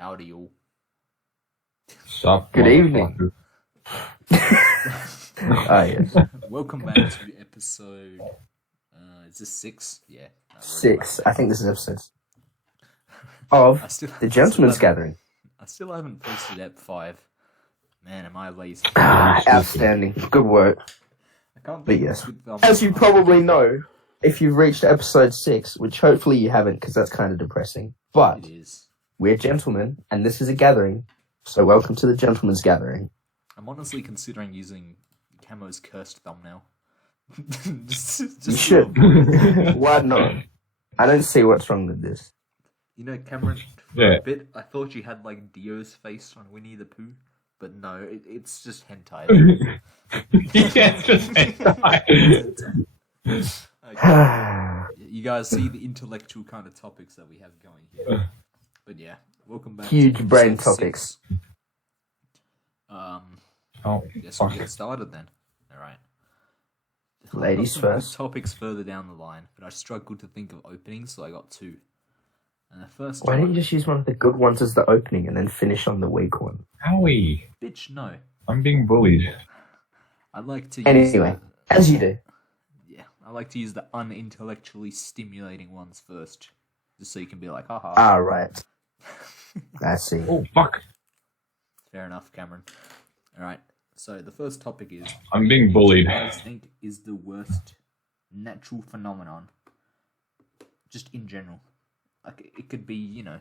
Howdy all. Sup, Good evening. Yes. Welcome back to episode. Is this 6? Yeah. No, 6. I think this is episode of the Gentleman's Gathering. I still haven't posted Ep 5. Man, am I lazy? Outstanding. Good work. I can't But think yes, with, as you probably know, if you've reached episode 6, which hopefully you haven't because that's kind of depressing, but It is. we're gentlemen and this is a gathering, so welcome to the Gentleman's Gathering. I'm honestly considering using Camo's cursed thumbnail. You should. Why not? I don't see what's wrong with this. You know, Cameron, for Yeah. a bit, I thought you had like Dio's face on Winnie the Pooh, but no, it's just hentai. Yeah, it's just hentai. Okay. You guys see the intellectual kind of topics that we have going here. But yeah, welcome back. Huge to brain episode topics. 6. Oh, Guess we'll fuck. get started then. Alright. Ladies first. Topics further down the line, but I struggled to think of openings, so I got 2. And the first Why one, don't you just use one of the good ones as the opening and then finish on the weak one? Howie, bitch, no. I'm being bullied. I like to use Anyway, as you do. I like to use the unintellectually stimulating ones first, just so you can be like, haha. Ah, right. I see. Oh, fuck. Fair enough, Cameron. Alright, so the first topic is, I'm being bullied. what do you guys think is the worst natural phenomenon? Just in general. Like, it could be, you know...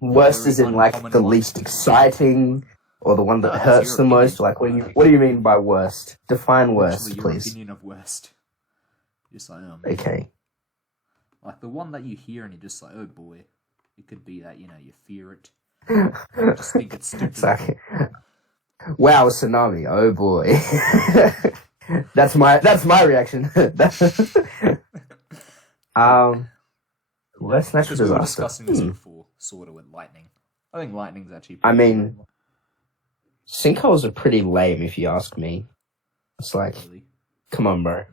Worst very is in like uncommon the ones. least exciting, or the one that No, that's hurts your the most. opinion. Like, what do you mean by worst? Define worst, Literally your please. opinion of worst. Just like, Okay. like the one that you hear and you're just like, oh boy. It could be that, you know, you fear it. Just think it's stupid. It's like, wow, tsunami. Oh boy. that's my reaction. Worst natural Because we were disaster. discussing this before, sort of, with lightning. I think lightning's actually... I pretty mean, sinkholes are pretty lame if you ask me. It's like, really. come on, bro.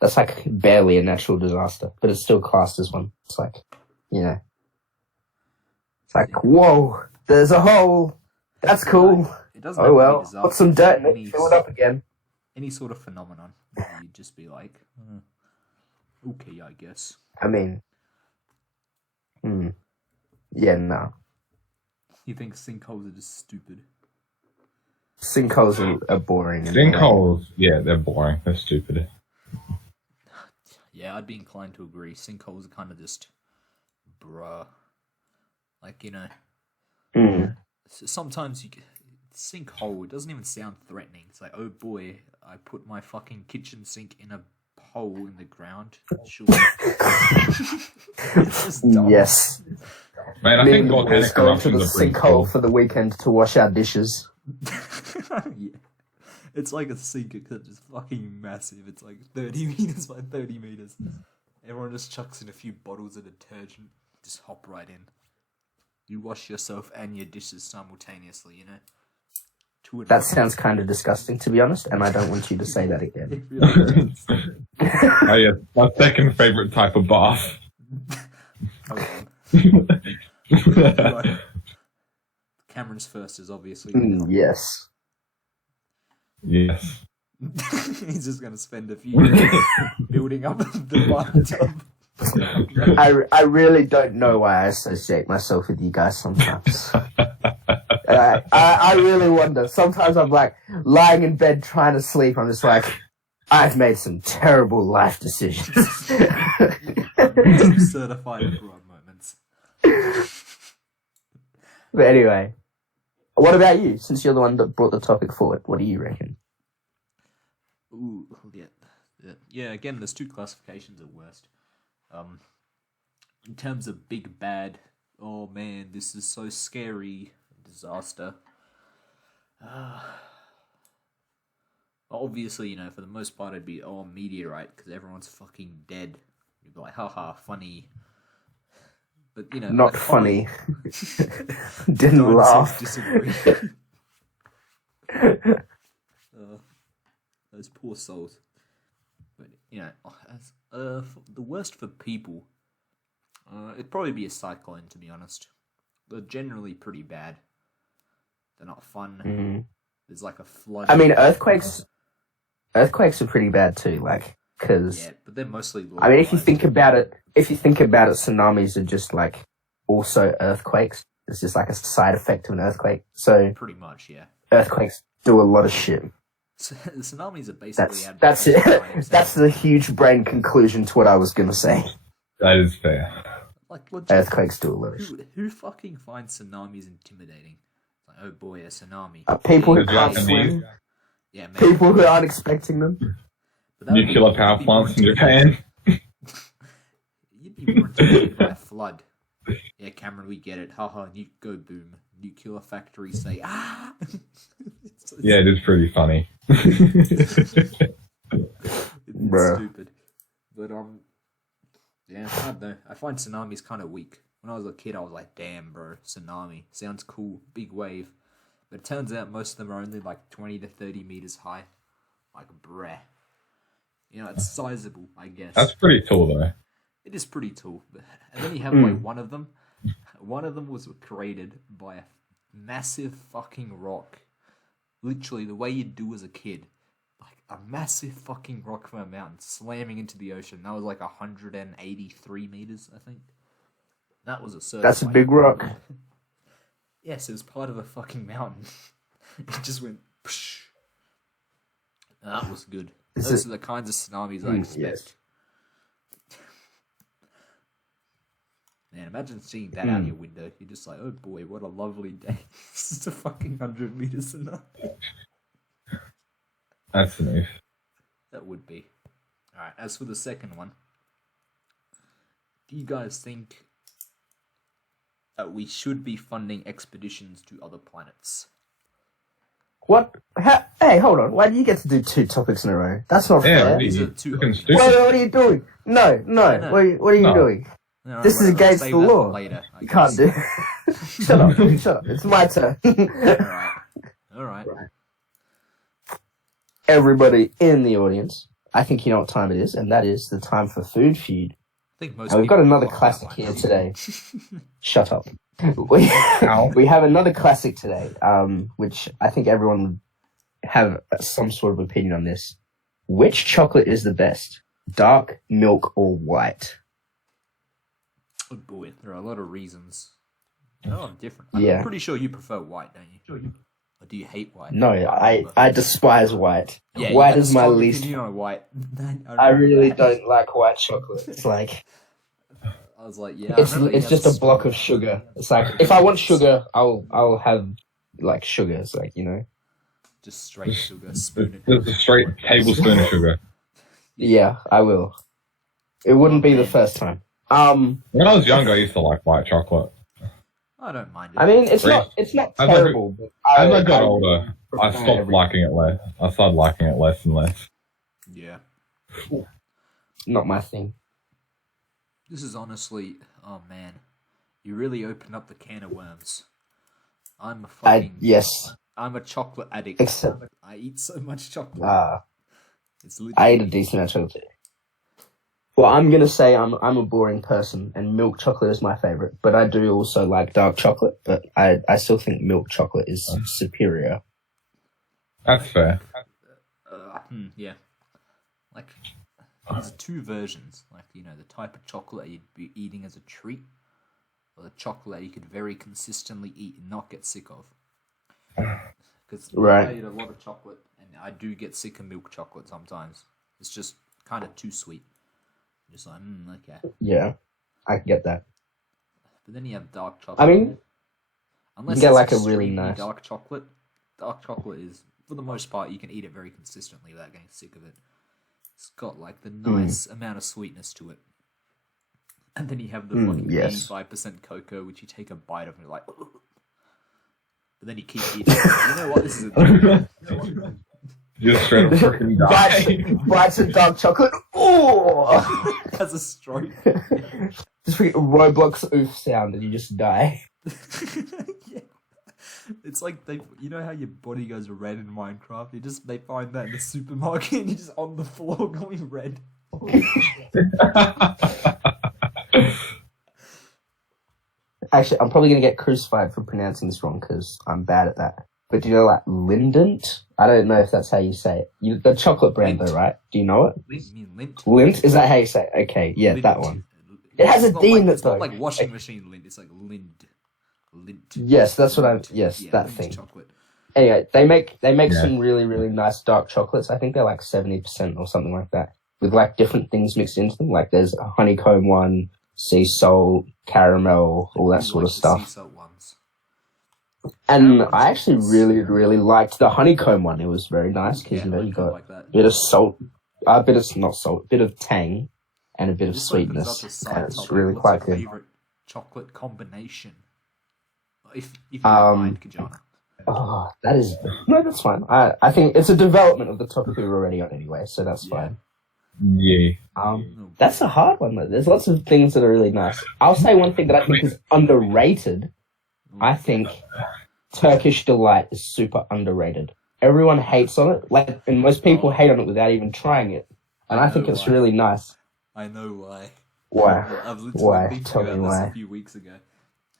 That's like barely a natural disaster, but it's still classed as one. It's like, you know. It's like, whoa, there's a hole. That's cool. It doesn't Oh have to be well, disaster, put some dirt in any it, fill it up again. Any sort of phenomenon. You'd just be like, okay, I guess. I mean, yeah, no. You think sinkholes are just stupid? Sinkholes are boring. and Sinkholes, yeah, they're boring. They're stupid. Yeah, I'd be inclined to agree. Sinkholes are kind of just, bruh. Like, you know, sometimes you get sinkhole. It doesn't even sound threatening. It's like, oh boy, I put my fucking kitchen sink in a hole in the ground. Sure. It's just dumb. Yes. Man, I Me think and the boys volcanic going to the eruptions are pretty sinkhole cool. for the weekend to wash our dishes. Yeah. It's like a sink, except it's fucking massive. It's like 30 meters by 30 meters. Everyone just chucks in a few bottles of detergent, just hop right in. You wash yourself and your dishes simultaneously, you know? Two at That once. sounds kind of disgusting, to be honest, and I don't want you to say that again. It really does. Oh, yeah, my second favourite type of bath. Hold on. Right. Cameron's first is obviously... Yes. Yes. He's just going to spend a few minutes building up the bathtub. I really don't know why I associate myself with you guys sometimes. I really wonder. Sometimes I'm like lying in bed trying to sleep. I'm just like, I've made some terrible life decisions. Some certified fraud moments. But anyway, what about you? Since you're the one that brought the topic forward, what do you reckon? Ooh, yeah. Again, there's 2 classifications at worst. In terms of big bad, oh man, this is so scary, disaster. Obviously, you know, for the most part, it'd be meteorite because everyone's fucking dead. You'd be like, haha, funny. But you know, Not like, funny. Don't Didn't laugh. disagree. Those poor souls. But you know, as, the worst for people, it'd probably be a cyclone, to be honest. they're generally pretty bad. They're not fun. Mm. There's like a flood. I mean, earthquakes are pretty bad too. Like, because Yeah, but they're mostly. I mean, if you think about it, tsunamis are just like also earthquakes. It's just like a side effect of an earthquake. So pretty much, yeah. earthquakes do a lot of shit. So, the tsunamis are basically. That's it. That's the huge brain conclusion to what I was gonna say. That is fair. Like legit, Earthquakes do a lot of shit. who fucking finds tsunamis intimidating? Like, oh boy, a tsunami. People who The can't Japanese. swim. Yeah, maybe. People who aren't expecting them. But that would Nuclear be- power be more plants in Japan. You'd be more intimidated by a flood. Yeah, Cameron, we get it. Haha, go boom. Nuclear factory say ah. Yeah, it is pretty funny. It's Bruh. stupid. But yeah, I don't know. I find tsunamis kind of weak. When I was a kid, I was like, damn, bro, tsunami sounds cool, big wave. But it turns out most of them are only like 20 to 30 meters high. Like, bruh. You know, it's sizable, I guess. That's pretty tall, though. It is pretty tall. And then you have like one of them. One of them was created by a massive fucking rock. Literally, the way you do as a kid. Like a massive fucking rock from a mountain slamming into the ocean. That was like 183 meters, I think. That was a certain. That's a big rock. Yes, it was part of a fucking mountain. It just went. Psh. That was good. Those are the kinds of tsunamis I expect. Yes. Man, imagine seeing that out your window. You're just like, oh boy, what a lovely day. This is a fucking 100 meters tsunami. That's nice. That would be. Alright, as for the second one, do you guys think that we should be funding expeditions to other planets? What? Hey, hold on. Why do you get to do 2 topics in a row? That's not Yeah, fair. really, These are two fucking options. stupid. What are you doing? No. No. What are you No. doing? Alright, This is well, against save the that for law. Later, I You guess. can't do. Shut up. It's my turn. Alright. Everybody in the audience, I think you know what time it is, and that is the time for Food Feud. I think most And we've got people another know classic that here one. today. Shut up. We have another classic today, which I think everyone would have some sort of opinion on this. Which chocolate is the best? Dark, milk, or white? Oh boy, there are a lot of reasons. Oh, I'm different. Yeah. I'm pretty sure you prefer white, don't you? Or do you hate white? No, I despise white. Yeah, you White got a is my strong least. opinion on white. I really don't like white chocolate. It's like I was like, yeah. I remember you it's had just this a block of sugar. It's like if I want sugar, I'll have like sugar. It's like, you know. just straight sugar, spoon Just a straight tablespoon of sugar. Yeah, I will. It wouldn't be the first time. When I was younger, I used to like white chocolate. I don't mind it. I mean, it's Really? not As I terrible. But As I got older, I prefer stopped everything. liking it less. I started liking it less and less. Yeah. Not my thing. This is honestly, oh man, you really opened up the can of worms. I'm a fucking, Yes. I'm a chocolate addict. Except I eat so much chocolate. It's I literally, ate a decent amount of chocolate too. Well, I'm gonna say I'm a boring person, and milk chocolate is my favorite. But I do also like dark chocolate. But I still think milk chocolate is superior. That's fair. yeah. Like, there's 2 versions. Like, you know, the type of chocolate you'd be eating as a treat, or the chocolate you could very consistently eat and not get sick of. Because Right. I eat a lot of chocolate, and I do get sick of milk chocolate sometimes. It's just kind of too sweet. Just like, okay. Yeah, I can get that. But then you have dark chocolate. I mean, unless you get it's like a really extremely nice- dark chocolate. Dark chocolate is, for the most part, you can eat it very consistently without getting sick of it. It's got like the nice amount of sweetness to it. And then you have the fucking yes. 85% cocoa, which you take a bite of and you're like, but then you keep eating. You know what? This is a Just straight up freaking die. bites of dark chocolate. Oh, Has a stroke. just freaking Roblox oof sound, and you just die. Yeah. It's like you know how your body goes red in Minecraft? They find that in the supermarket and you're just on the floor going red. Actually, I'm probably going to get crucified for pronouncing this wrong because I'm bad at that. But do you know, like, Lindent? I don't know if that's how you say it. The chocolate brand, Lint. though, right? Do you know it? You mean lint? Lint? Is that how you say it? Okay, yeah, Lint. that one. It has a It's not D in like, it, it's not though. like washing machine lint. It's like lint. Yes, that's what Lint. yes, Yeah, that lint thing. chocolate. Anyway, they make Yeah. some really, really nice dark chocolates. I think they're like 70% or something like that. With like different things mixed into them. Like there's a honeycomb one, sea salt, caramel, all that You sort like of the stuff. sea salt ones. And Caramel I actually chocolates. really, really liked the honeycomb one. It was very nice because Yeah, you know I you kinda got like that. a bit of salt, a bit of not salt, a bit of tang, and a bit of This opens up sweetness. a side And it's topic. really What's quite your good. favorite chocolate combination? If you don't mind, Kajana. Oh, that is no, that's fine. I think it's a development of the topic we were already on anyway, so that's Yeah. fine. Yeah. That's a hard one though. There's lots of things that are really nice. I'll say one thing that I think is underrated. I think Turkish Delight is super underrated. Everyone hates on it, like, and most people hate on it without even trying it. And I think know it's why. really nice. I know why. Why? I've literally Why? thinking Tell me about this why. a few weeks ago.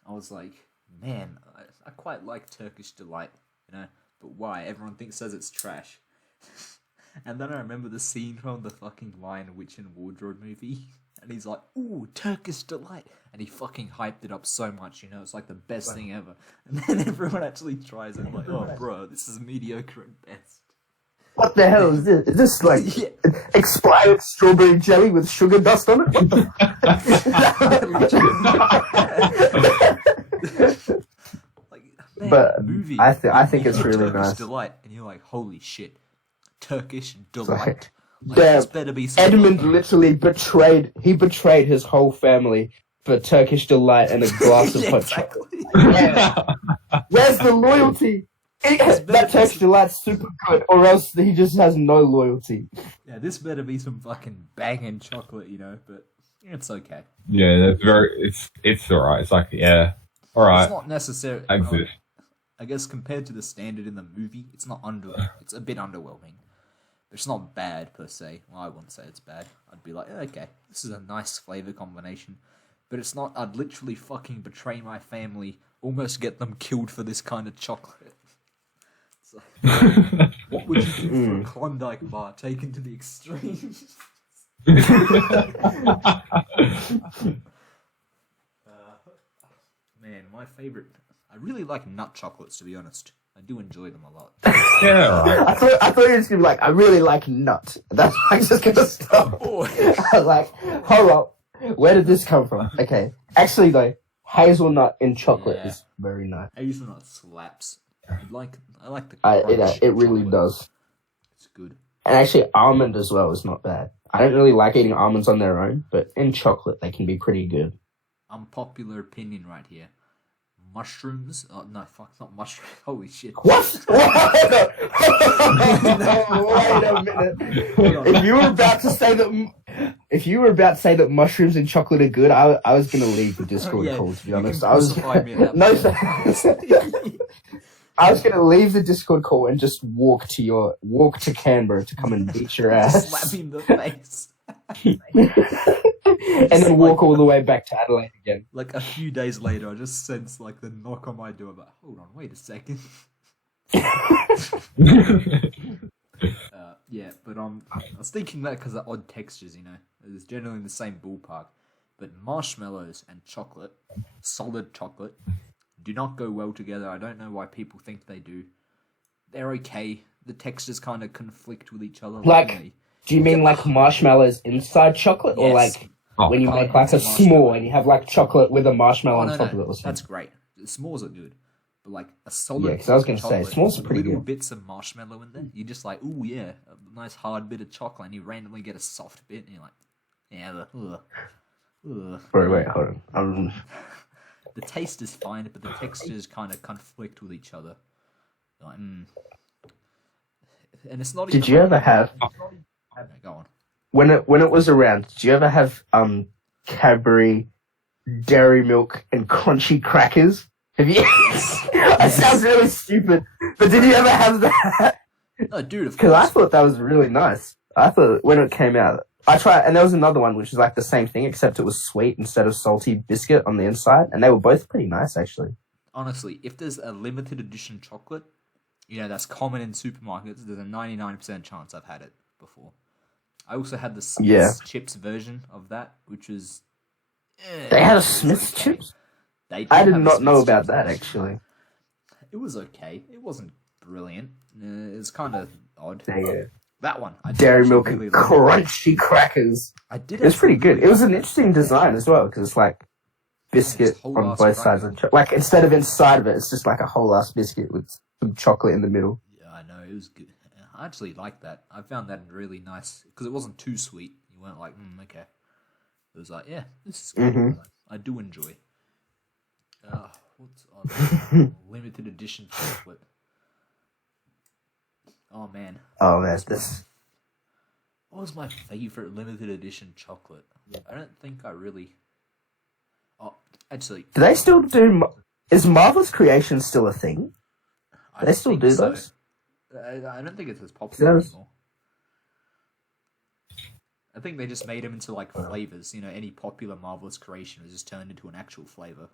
I was like, man, I quite like Turkish Delight, you know, but why? Everyone says it's trash. And then I remember the scene from the fucking Lion, Witch and Wardrobe movie, and he's like, ooh, Turkish Delight, and he fucking hyped it up so much, you know, it's like the best thing ever. And then everyone actually tries it, like, oh, bro, this is mediocre at best. What the hell is this? Is this like Yeah. expired strawberry jelly with sugar dust on it? What the? Like, man, But movie, I think it's really Turkish nice. Delight, and you're like, holy shit, Turkish like, Delight. Like, damn, this better be some Edmund fucking- literally betrayed his whole family for Turkish Delight and a glass of Yeah, hot chocolate. exactly. Where's the loyalty? That Turkish Delight's super good, or else he just has no loyalty. Yeah, this better be some fucking banging chocolate, you know, but it's okay. Yeah, that's it's alright. It's like, yeah. Alright. It's not necessarily. Exit. I guess compared to the standard in the movie, it's not it's a bit underwhelming. But it's not bad per se. Well, I wouldn't say it's bad. I'd be like, okay, this is a nice flavor combination. But it's not. I'd literally fucking betray my family, almost get them killed for this kind of chocolate. It's like, what would you do for a Klondike bar taken to the extreme? Man, my favorite. I really like nut chocolates, to be honest. I do enjoy them a lot. Yeah, alright. I thought you were just gonna be like, I really like nut. That's why I'm just gonna stop. Boy. I was like, hold up, where did this come from? Okay, actually though, hazelnut in chocolate Yeah. is very nice. Hazelnut slaps. I like the crunch It really chocolate. does. It's good. And actually, almond as well is not bad. I don't really like eating almonds on their own, but in chocolate they can be pretty good. Unpopular opinion right here. Mushrooms? Oh, no, fuck, not mushrooms. Holy shit. What? No, wait a minute. If you were about to say that mushrooms and chocolate are good, I was gonna leave the Discord Yeah, call. To be you honest, can I was crucify me at that no. point. Thanks. I was gonna leave the Discord call and just walk to Canberra to come and beat your ass, Slap him in the face. and then walk all the way back to Adelaide again. Like a few days later, I just sense like the knock on my door. But hold on, wait a second. Yeah, but I was thinking that because of odd textures, you know, it's generally in the same ballpark. But marshmallows and chocolate, solid chocolate, do not go well together. I don't know why people think they do. They're okay. The textures kind of conflict with each other. Like, do you mean like marshmallows inside chocolate, or Yes. like Oh, when you Colored make like a into marshmallow. s'more and you have like chocolate with a marshmallow Oh, on no, top no, of it or something? that's great. The s'mores are good. But like a solid Yeah, 'cause I was gonna say, chocolate s'mores are with pretty little good. bits of marshmallow in there. You're just like, ooh yeah, a nice hard bit of chocolate, and you randomly get a soft bit, and you're like, yeah, ugh. Wait, hold on. The taste is fine, but the textures kind of conflict with each other. Like, and it's not. Did you ever have Go on. when it was around? Did you ever have Cadbury, Dairy Milk, and Crunchy Crackers? Have you? That sounds really stupid, but did you ever have that? No, dude, of Because I course. thought that was really nice. I thought when it came out, I tried, and there was another one which is like the same thing, except it was sweet instead of salty biscuit on the inside, and they were both pretty nice actually. Honestly, if there's a limited edition chocolate, that's common in supermarkets, there's a 99% chance I've had it before. I also had the Smith's chips version of that, which was... They had a Smith's chips? I did not know about that, actually. It was okay. It wasn't brilliant. It was kind of odd. Yeah. That one. Dairy milk and crunchy crackers. It was pretty good. It was an interesting design as well, because it's like biscuit on both sides of the like instead of inside of it, it's just like a whole ass biscuit with some chocolate in the middle. Yeah, I know. It was good. I actually liked that. I found that really nice, because it wasn't too sweet. You weren't like, okay. It was like, yeah, this is good. Mm-hmm. I do enjoy. What's on limited edition chocolate? Oh man. Oh, that's this. What was my favorite limited edition chocolate? I don't think I really. Oh, actually. Do they still do? Is Marvelous Creations still a thing? Do they still do those? I don't think it's as popular anymore. I think they just made them into like flavors. Any popular Marvelous creation was just turned into an actual flavor.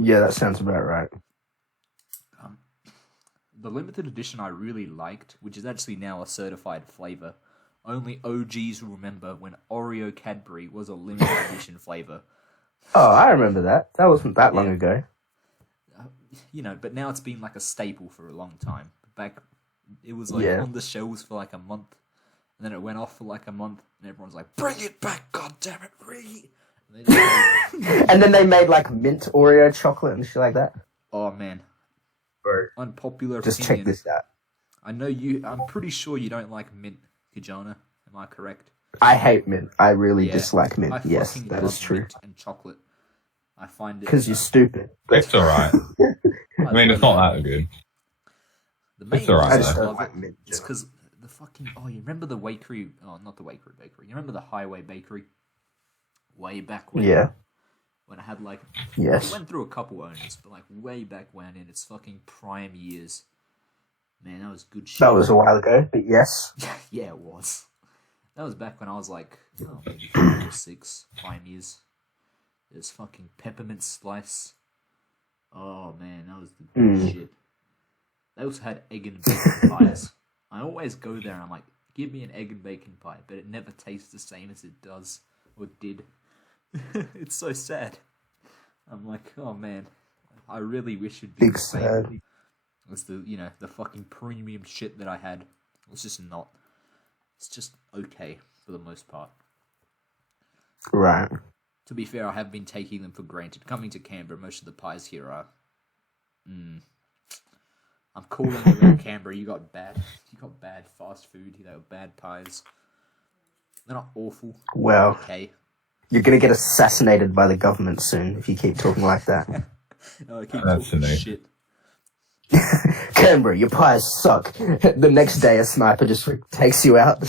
Yeah, that sounds about right. The limited edition I really liked, which is actually now a certified flavor. Only OGs will remember when Oreo Cadbury was a limited edition flavor. Oh, I remember that. That wasn't that long ago. But now it's been like a staple for a long time. Back, it was like on the shelves for like a month, and then it went off for like a month, and everyone's like, "Bring it back, goddammit, Ree!" And then they made like mint Oreo chocolate and shit like that. Oh man. Unpopular Just opinion. check this out. I know you. I'm pretty sure you don't like mint, Kijana. Am I correct? I hate mint. I really dislike mint. Yes, that is true. Mint and chocolate. I find it because you're stupid. It's alright. I mean, it's not that good. It's alright. I just don't like mint. It's because the fucking. Oh, you remember the Wakery? Oh, not the Wakery Bakery. You remember the Highway Bakery? Way back when. Yeah. When I had like, yes, it went through a couple owners, but like way back when in its fucking prime years, man, that was good shit. That was a while ago, but yes. Yeah, it was. That was back when I was like, maybe 5 or 6 prime years. There's fucking peppermint slice. Oh man, that was the good shit. They also had egg and bacon pies. I always go there and I'm like, give me an egg and bacon pie, but it never tastes the same as it does or did. It's so sad. I'm like, oh man, I really wish it'd be big sad. It was the fucking premium shit that I had. It's just not. It's just okay for the most part. Right. To be fair, I have been taking them for granted. Coming to Canberra, most of the pies here are. I'm calling you in Canberra. You got bad fast food. They were bad pies. They're not awful. Well. Okay. You're going to get assassinated by the government soon if you keep talking like that. No, I keep talking shit. Canberra, your pies suck. The next day, a sniper just takes you out.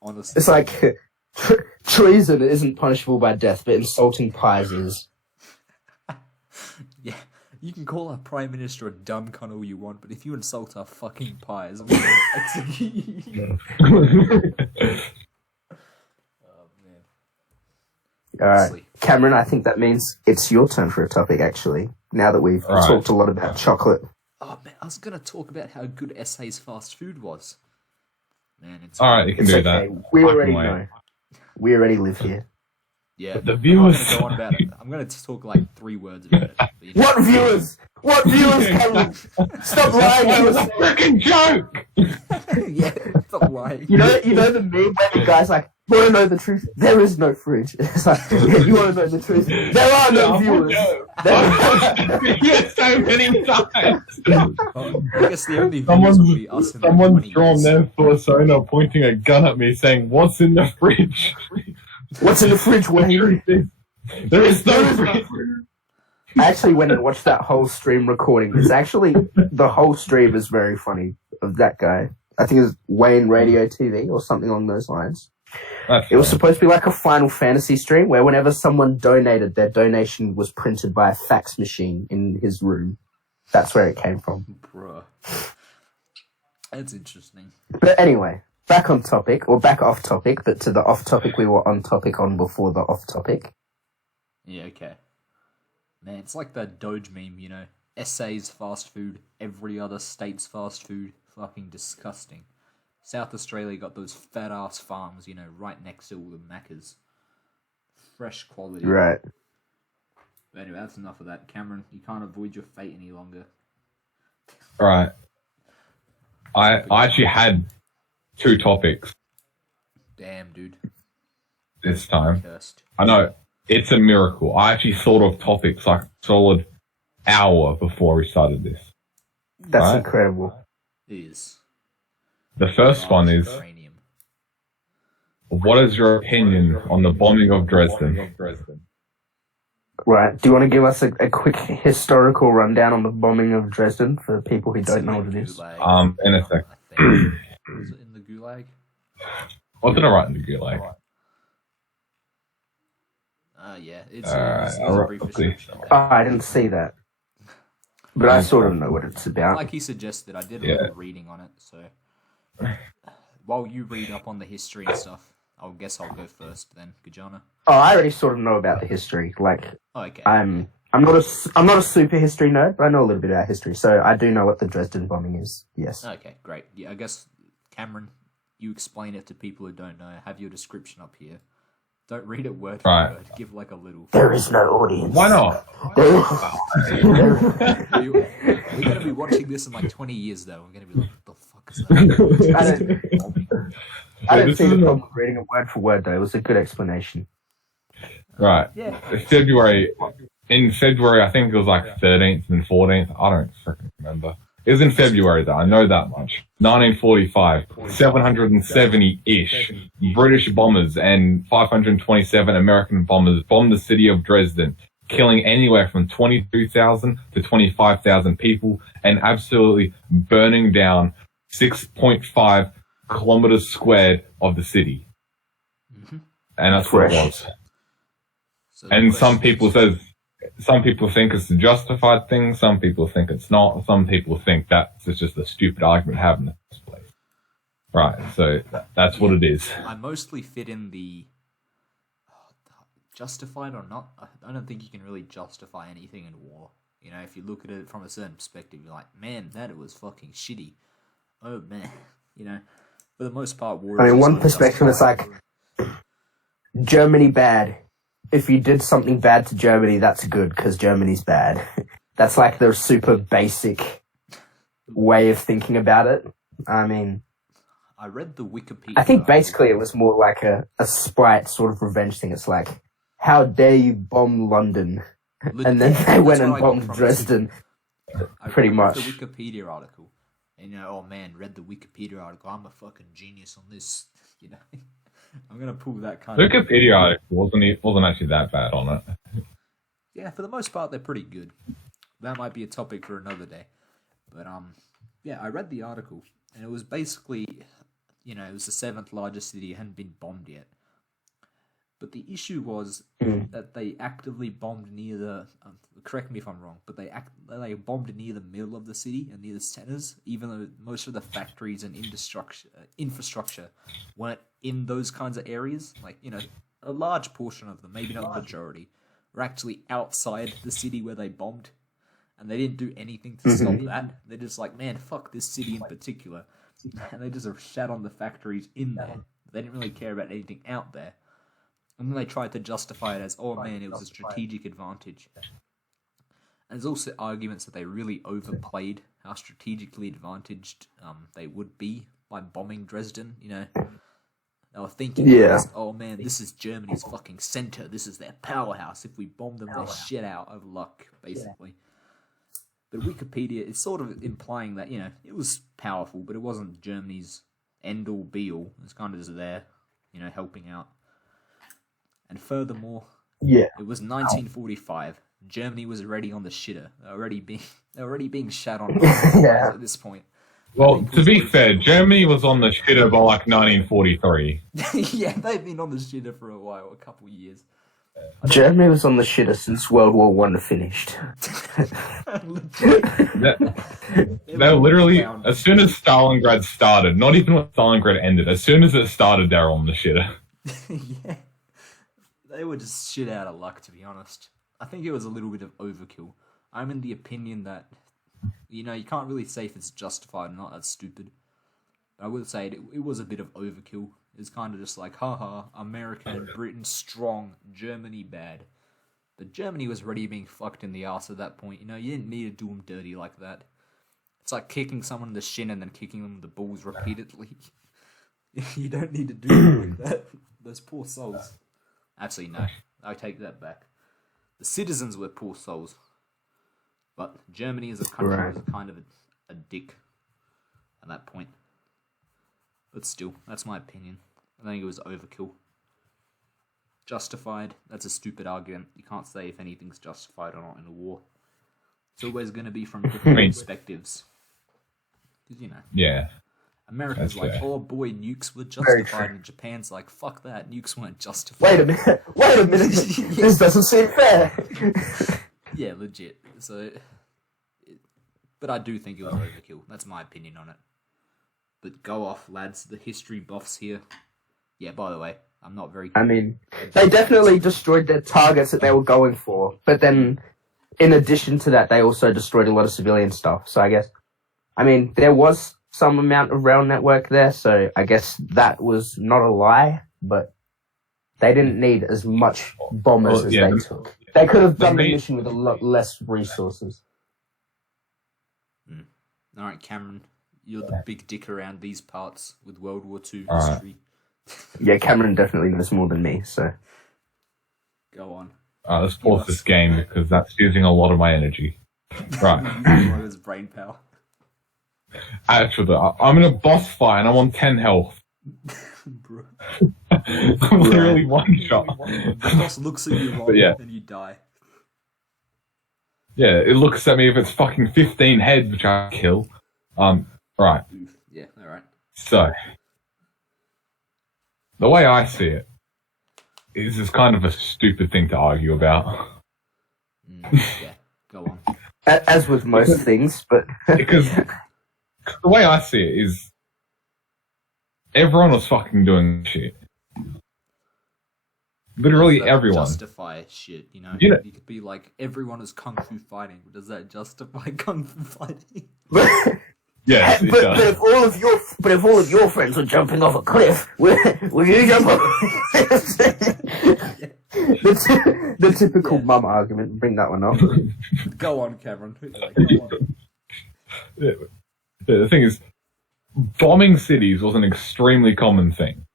Honestly. It's like treason isn't punishable by death, but insulting pies is. Yeah, you can call our Prime Minister a dumb cunt all you want, but if you insult our fucking pies, I'm going to execute you. Alright, Cameron, I think that means it's your turn for a topic, actually, now that we've talked a lot about chocolate. Oh, man, I was going to talk about how good SA's fast food was. Man, it's... Alright, you can do that. We already know. We already live here. Yeah, the viewers... I'm going to go on about it. I'm going to talk like 3 words about it. But, What viewers? What viewers, Cameron? Stop lying. It was a freaking joke! Yeah, stop lying. You know the meme where the guy's like, you want to know the truth? There is no fridge. It's like, yeah, you want to know the truth? There are no viewers. Yeah, so many times. I guess the only viewers will be us in Someone's drawn their persona pointing a gun at me saying, "What's in the fridge?" What's in the fridge, Wayne? There is no fridge. I actually went and watched that whole stream recording. It's actually, the whole stream is very funny of that guy. I think it was Wayne Radio TV or something along those lines. It was supposed to be like a Final Fantasy stream where whenever someone donated, their donation was printed by a fax machine in his room. That's where it came from. Bruh. That's interesting. But anyway, back on topic, or back off topic, but to the off topic we were on topic on before the off topic. Yeah, okay. Man, it's like that Doge meme, you know. SA's fast food, every other state's fast food. Fucking disgusting. South Australia got those fat ass farms, you know, right next to all the Maccas. Fresh quality. Right. But anyway, that's enough of that. Cameron, you can't avoid your fate any longer. Right. I actually had 2 topics Damn, dude. this time. Cursed. I know, it's a miracle. I actually thought of topics like a solid hour before we started this. That's Right. incredible. It is. The first one is, Uranium. what is your opinion on the bombing of Dresden? Right. Do you want to give us a quick historical rundown on the bombing of Dresden for people who don't know what it is? Gulag, In a sec. I think. Was it in the Gulag? What did I write in the Gulag? Yeah. It's Alright, a I'll brief quickly- description. Oh, I didn't see that. But I sort of know what it's about. Like he suggested, I did a Yeah. little reading on it, so while you read up on the history and stuff, I'll go first then, Gajana. Oh, I already sort of know about the history. Like, Oh, okay. I'm not a super history nerd, but I know a little bit about history, so I do know what the Dresden bombing is. Yes. Okay, great. Yeah, I guess, Cameron, you explain it to people who don't know. Have your description up here. Don't read it word for Right. word. Give like a little. There is no audience. Why not? We're going to be watching this in like 20 years, though. We're going to be like, what the fuck is that? I don't see the problem with reading it word for word, though. It was a good explanation. Right. Yeah. In February, I think it was like 13th and 14th. I don't freaking remember. It was in February, though. I know that much. 1945, 770-ish British bombers and 527 American bombers bombed the city of Dresden, killing anywhere from 22,000 to 25,000 people and absolutely burning down 6.5 kilometers squared of the city. Mm-hmm. And that's what it was. So And some people think it's a justified thing. Some people think it's not. Some people think that's just a stupid argument to have in the first place. Right. So that's what it is. I mostly fit in the justified or not. I don't think you can really justify anything in war. You know, if you look at it from a certain perspective, you're like, man, that was fucking shitty. Oh man, you know. For the most part, war. I is mean, just one sort of perspective is justified. like, Germany bad. If you did something bad to Germany, that's good, because Germany's bad. That's like the super basic way of thinking about it. I mean, I read the Wikipedia. I think basically it was more like a spite sort of revenge thing. It's like, how dare you bomb London? And then they went and bombed Dresden. Pretty read much. the Wikipedia article. And, you know, oh man, read the Wikipedia article. I'm a fucking genius on this. You know, I'm gonna pull that kind of. Wikipedia article wasn't actually that bad on it. Yeah, for the most part, they're pretty good. That might be a topic for another day. But yeah, I read the article, and it was basically, you know, it was the 7th largest city, it hadn't been bombed yet. But the issue was that they actively bombed near the. Correct me if I'm wrong, but they bombed near the middle of the city and near the centers, even though most of the factories and infrastructure weren't in those kinds of areas. Like, you know, a large portion of them, maybe not the majority, were actually outside the city where they bombed, and they didn't do anything to stop that. They're just like, man, fuck this city in particular, and they just shat on the factories in there. They didn't really care about anything out there. And then they tried to justify it as, oh man, it was a strategic advantage. And there's also arguments that they really overplayed how strategically advantaged they would be by bombing Dresden, you know. They were thinking, oh man, this is Germany's fucking center. This is their powerhouse. If we bomb them, they're shit out of luck, basically. But Wikipedia is sort of implying that, you know, it was powerful, but it wasn't Germany's end-all, be-all. It was kind of just there, you know, helping out. And furthermore, it was 1945. Germany was already on the shitter. They're already being shat on at this point. Well, to be fair, Germany was on the shitter by like 1943. Yeah, they've been on the shitter for a while, a couple of years. Germany was on the shitter since World War I finished. They're literally, as soon as Stalingrad started, not even when Stalingrad ended, as soon as it started, they're on the shitter. Yeah. They were just shit out of luck, to be honest. I think it was a little bit of overkill. I'm in the opinion that, you can't really say if it's justified or not. That's stupid. But I would say it was a bit of overkill. It's kind of just like, haha, America and Britain strong, Germany bad. But Germany was already being fucked in the ass at that point. You didn't need to do them dirty like that. It's like kicking someone in the shin and then kicking them in the balls repeatedly. You don't need to do it like that. Those poor souls. Actually, no. I take that back. The citizens were poor souls. But Germany as a country was kind of a dick at that point. But still, that's my opinion. I think it was overkill. Justified, that's a stupid argument. You can't say if anything's justified or not in a war. It's always going to be from different perspectives. Because, Yeah. America's like, oh boy, nukes were justified, and Japan's like, fuck that, nukes weren't justified. Wait a minute, this doesn't seem fair. Yeah, legit. So, but I do think it was overkill. That's my opinion on it. But go off, lads, the history buffs here. Yeah, by the way, I'm not very... I mean, they definitely destroyed their targets that they were going for, but then, in addition to that, they also destroyed a lot of civilian stuff, so I guess... I mean, there was some amount of rail network there, so I guess that was not a lie, but they didn't need as much bombers as they took. They could have done the mission with a lot less resources. Alright, Cameron, you're the big dick around these parts with World War II history. Yeah, Cameron definitely knows more than me, so... Go on. Let's pause this game, because that's using a lot of my energy. Right. His brain power. Actually, I'm in a boss fight and I'm on 10 health. Bro. I'm literally one shot. The boss looks at you wrong and you die. Yeah, it looks at me if it's fucking 15 heads, which I kill. Right. Yeah, alright. So, the way I see it is this kind of a stupid thing to argue about. Yeah, go on. As with most things, but... Because the way I see it is everyone was fucking doing shit. Literally everyone. Justify shit, You could be like, everyone is kung fu fighting, but does that justify kung fu fighting? Yes, it does. But if all of your friends were jumping off a cliff, will you jump off? The typical mum argument. Bring that one up. Go on, Cameron. Go on. The thing is, bombing cities was an extremely common thing.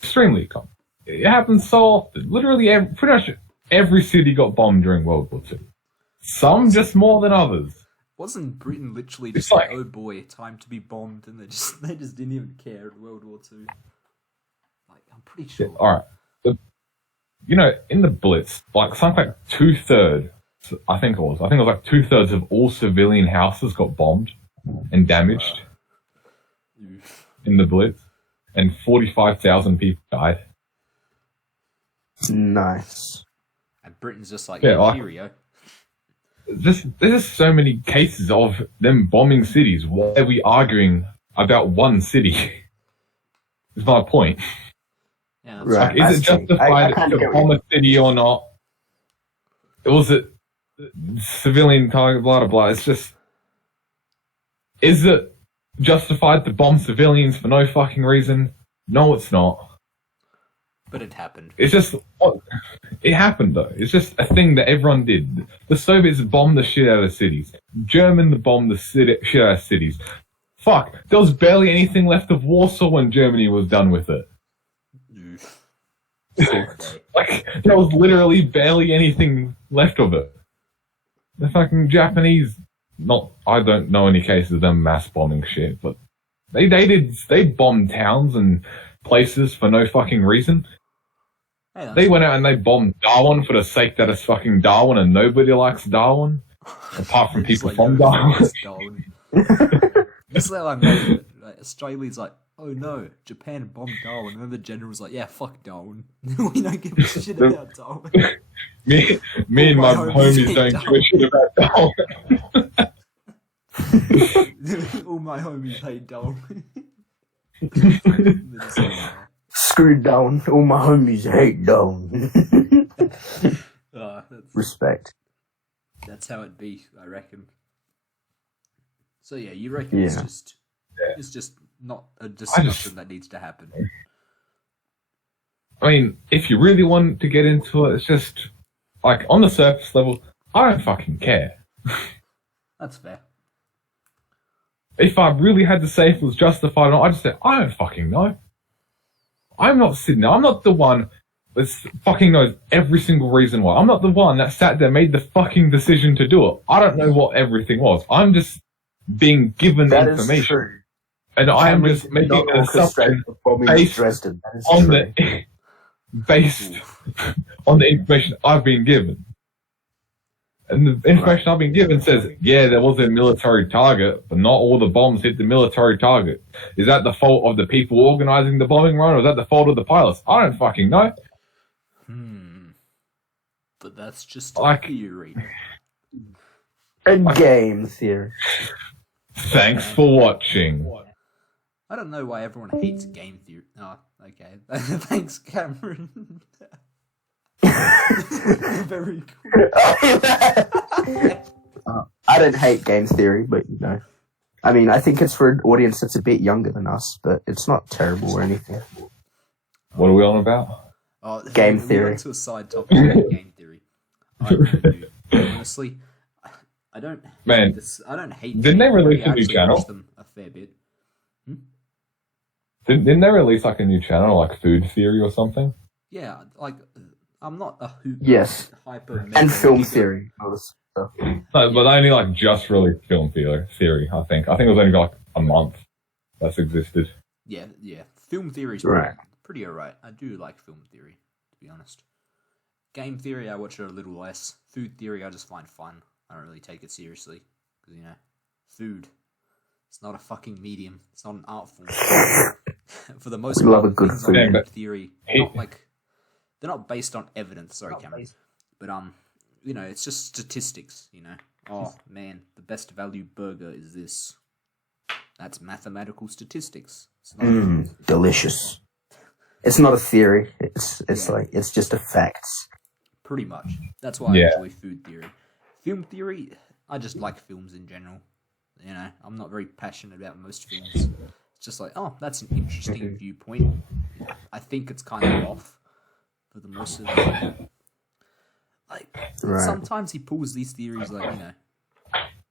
Extremely common. It happens so often. Literally, pretty much every city got bombed during World War II. Some just more than others. Wasn't Britain literally just like, oh boy, time to be bombed, and they just didn't even care in World War II? Like, I'm pretty sure. Yeah, alright. In the Blitz, something like 2/3, I think it was like 2/3 of all civilian houses got bombed and damaged in the Blitz, and 45,000 people died. Nice. And Britain's just like, cheerio. There's so many cases of them bombing cities. Why are we arguing about one city? Is my point. Yeah, right. Is it justified to bomb a city or not? Was it civilian target, blah, blah, blah. It's just... Is it justified to bomb civilians for no fucking reason? No, it's not. But it happened. It's just... It happened, though. It's just a thing that everyone did. The Soviets bombed the shit out of cities. Germans bombed the shit out of cities. Fuck, there was barely anything left of Warsaw when Germany was done with it. There was literally barely anything left of it. The fucking Japanese... I don't know any cases of them mass bombing shit, but they bombed towns and places for no fucking reason. Hey, they went out and they bombed Darwin for the sake that it's fucking Darwin and nobody likes Darwin. Apart from people from Darwin. Just like I know, Australia's like, oh no, Japan bombed Darwin. And then the general was like, yeah, fuck Darwin. We don't give a shit about Darwin. Me and my homies don't give a shit about Darwin. All my homies hate Darwin. Screw down. All my homies hate down. Respect. That's how it be, I reckon. So yeah, you reckon it's just not a discussion that needs to happen. I mean, if you really want to get into it, it's just like on the surface level, I don't fucking care. That's fair. If I really had to say if it was justified or not, I'd just say, I don't fucking know. I'm not sitting there. I'm not the one that fucking knows every single reason why. I'm not the one that sat there, made the fucking decision to do it. I don't know what everything was. I'm just being given the information. Is true. And I am just making an assumption based on the information I've been given. And the information I've been given says, yeah, there was a military target, but not all the bombs hit the military target. Is that the fault of the people organizing the bombing run, or is that the fault of the pilots? I don't fucking know. But that's just a theory. A game theory. Thanks for watching. I don't know why everyone hates game theory. Oh, okay. Thanks, Cameron. Very cool. I don't hate game theory, but you know, I mean, I think it's for an audience that's a bit younger than us, but it's not terrible or anything. What are we on about? Game theory. We went to a side topic about game theory. I really do. Honestly, I don't. Man, I don't hate. Didn't they release I a new actually channel? watch them a fair bit. Didn't they release like a new channel, like Food Theory or something? Yeah, like I'm not a hyper and film theory. No, but only like just really film theory. I think it was only like a month that's existed. Yeah. Film theory's pretty alright. I do like film theory, to be honest. Game theory, I watch it a little less. Food theory, I just find fun. I don't really take it seriously because food. It's not a fucking medium. It's not an art form. For the most part, love a good food theory. They're not based on evidence. Sorry, Cameron. But it's just statistics. Oh man, the best value burger is this. That's mathematical statistics. It's not delicious. It's not a theory. It's just a facts. Pretty much. That's why I enjoy food theory. Film theory, I just like films in general. I'm not very passionate about most films. It's just like, oh, that's an interesting viewpoint. I think it's kind of off for the most of the time. Sometimes he pulls these theories like,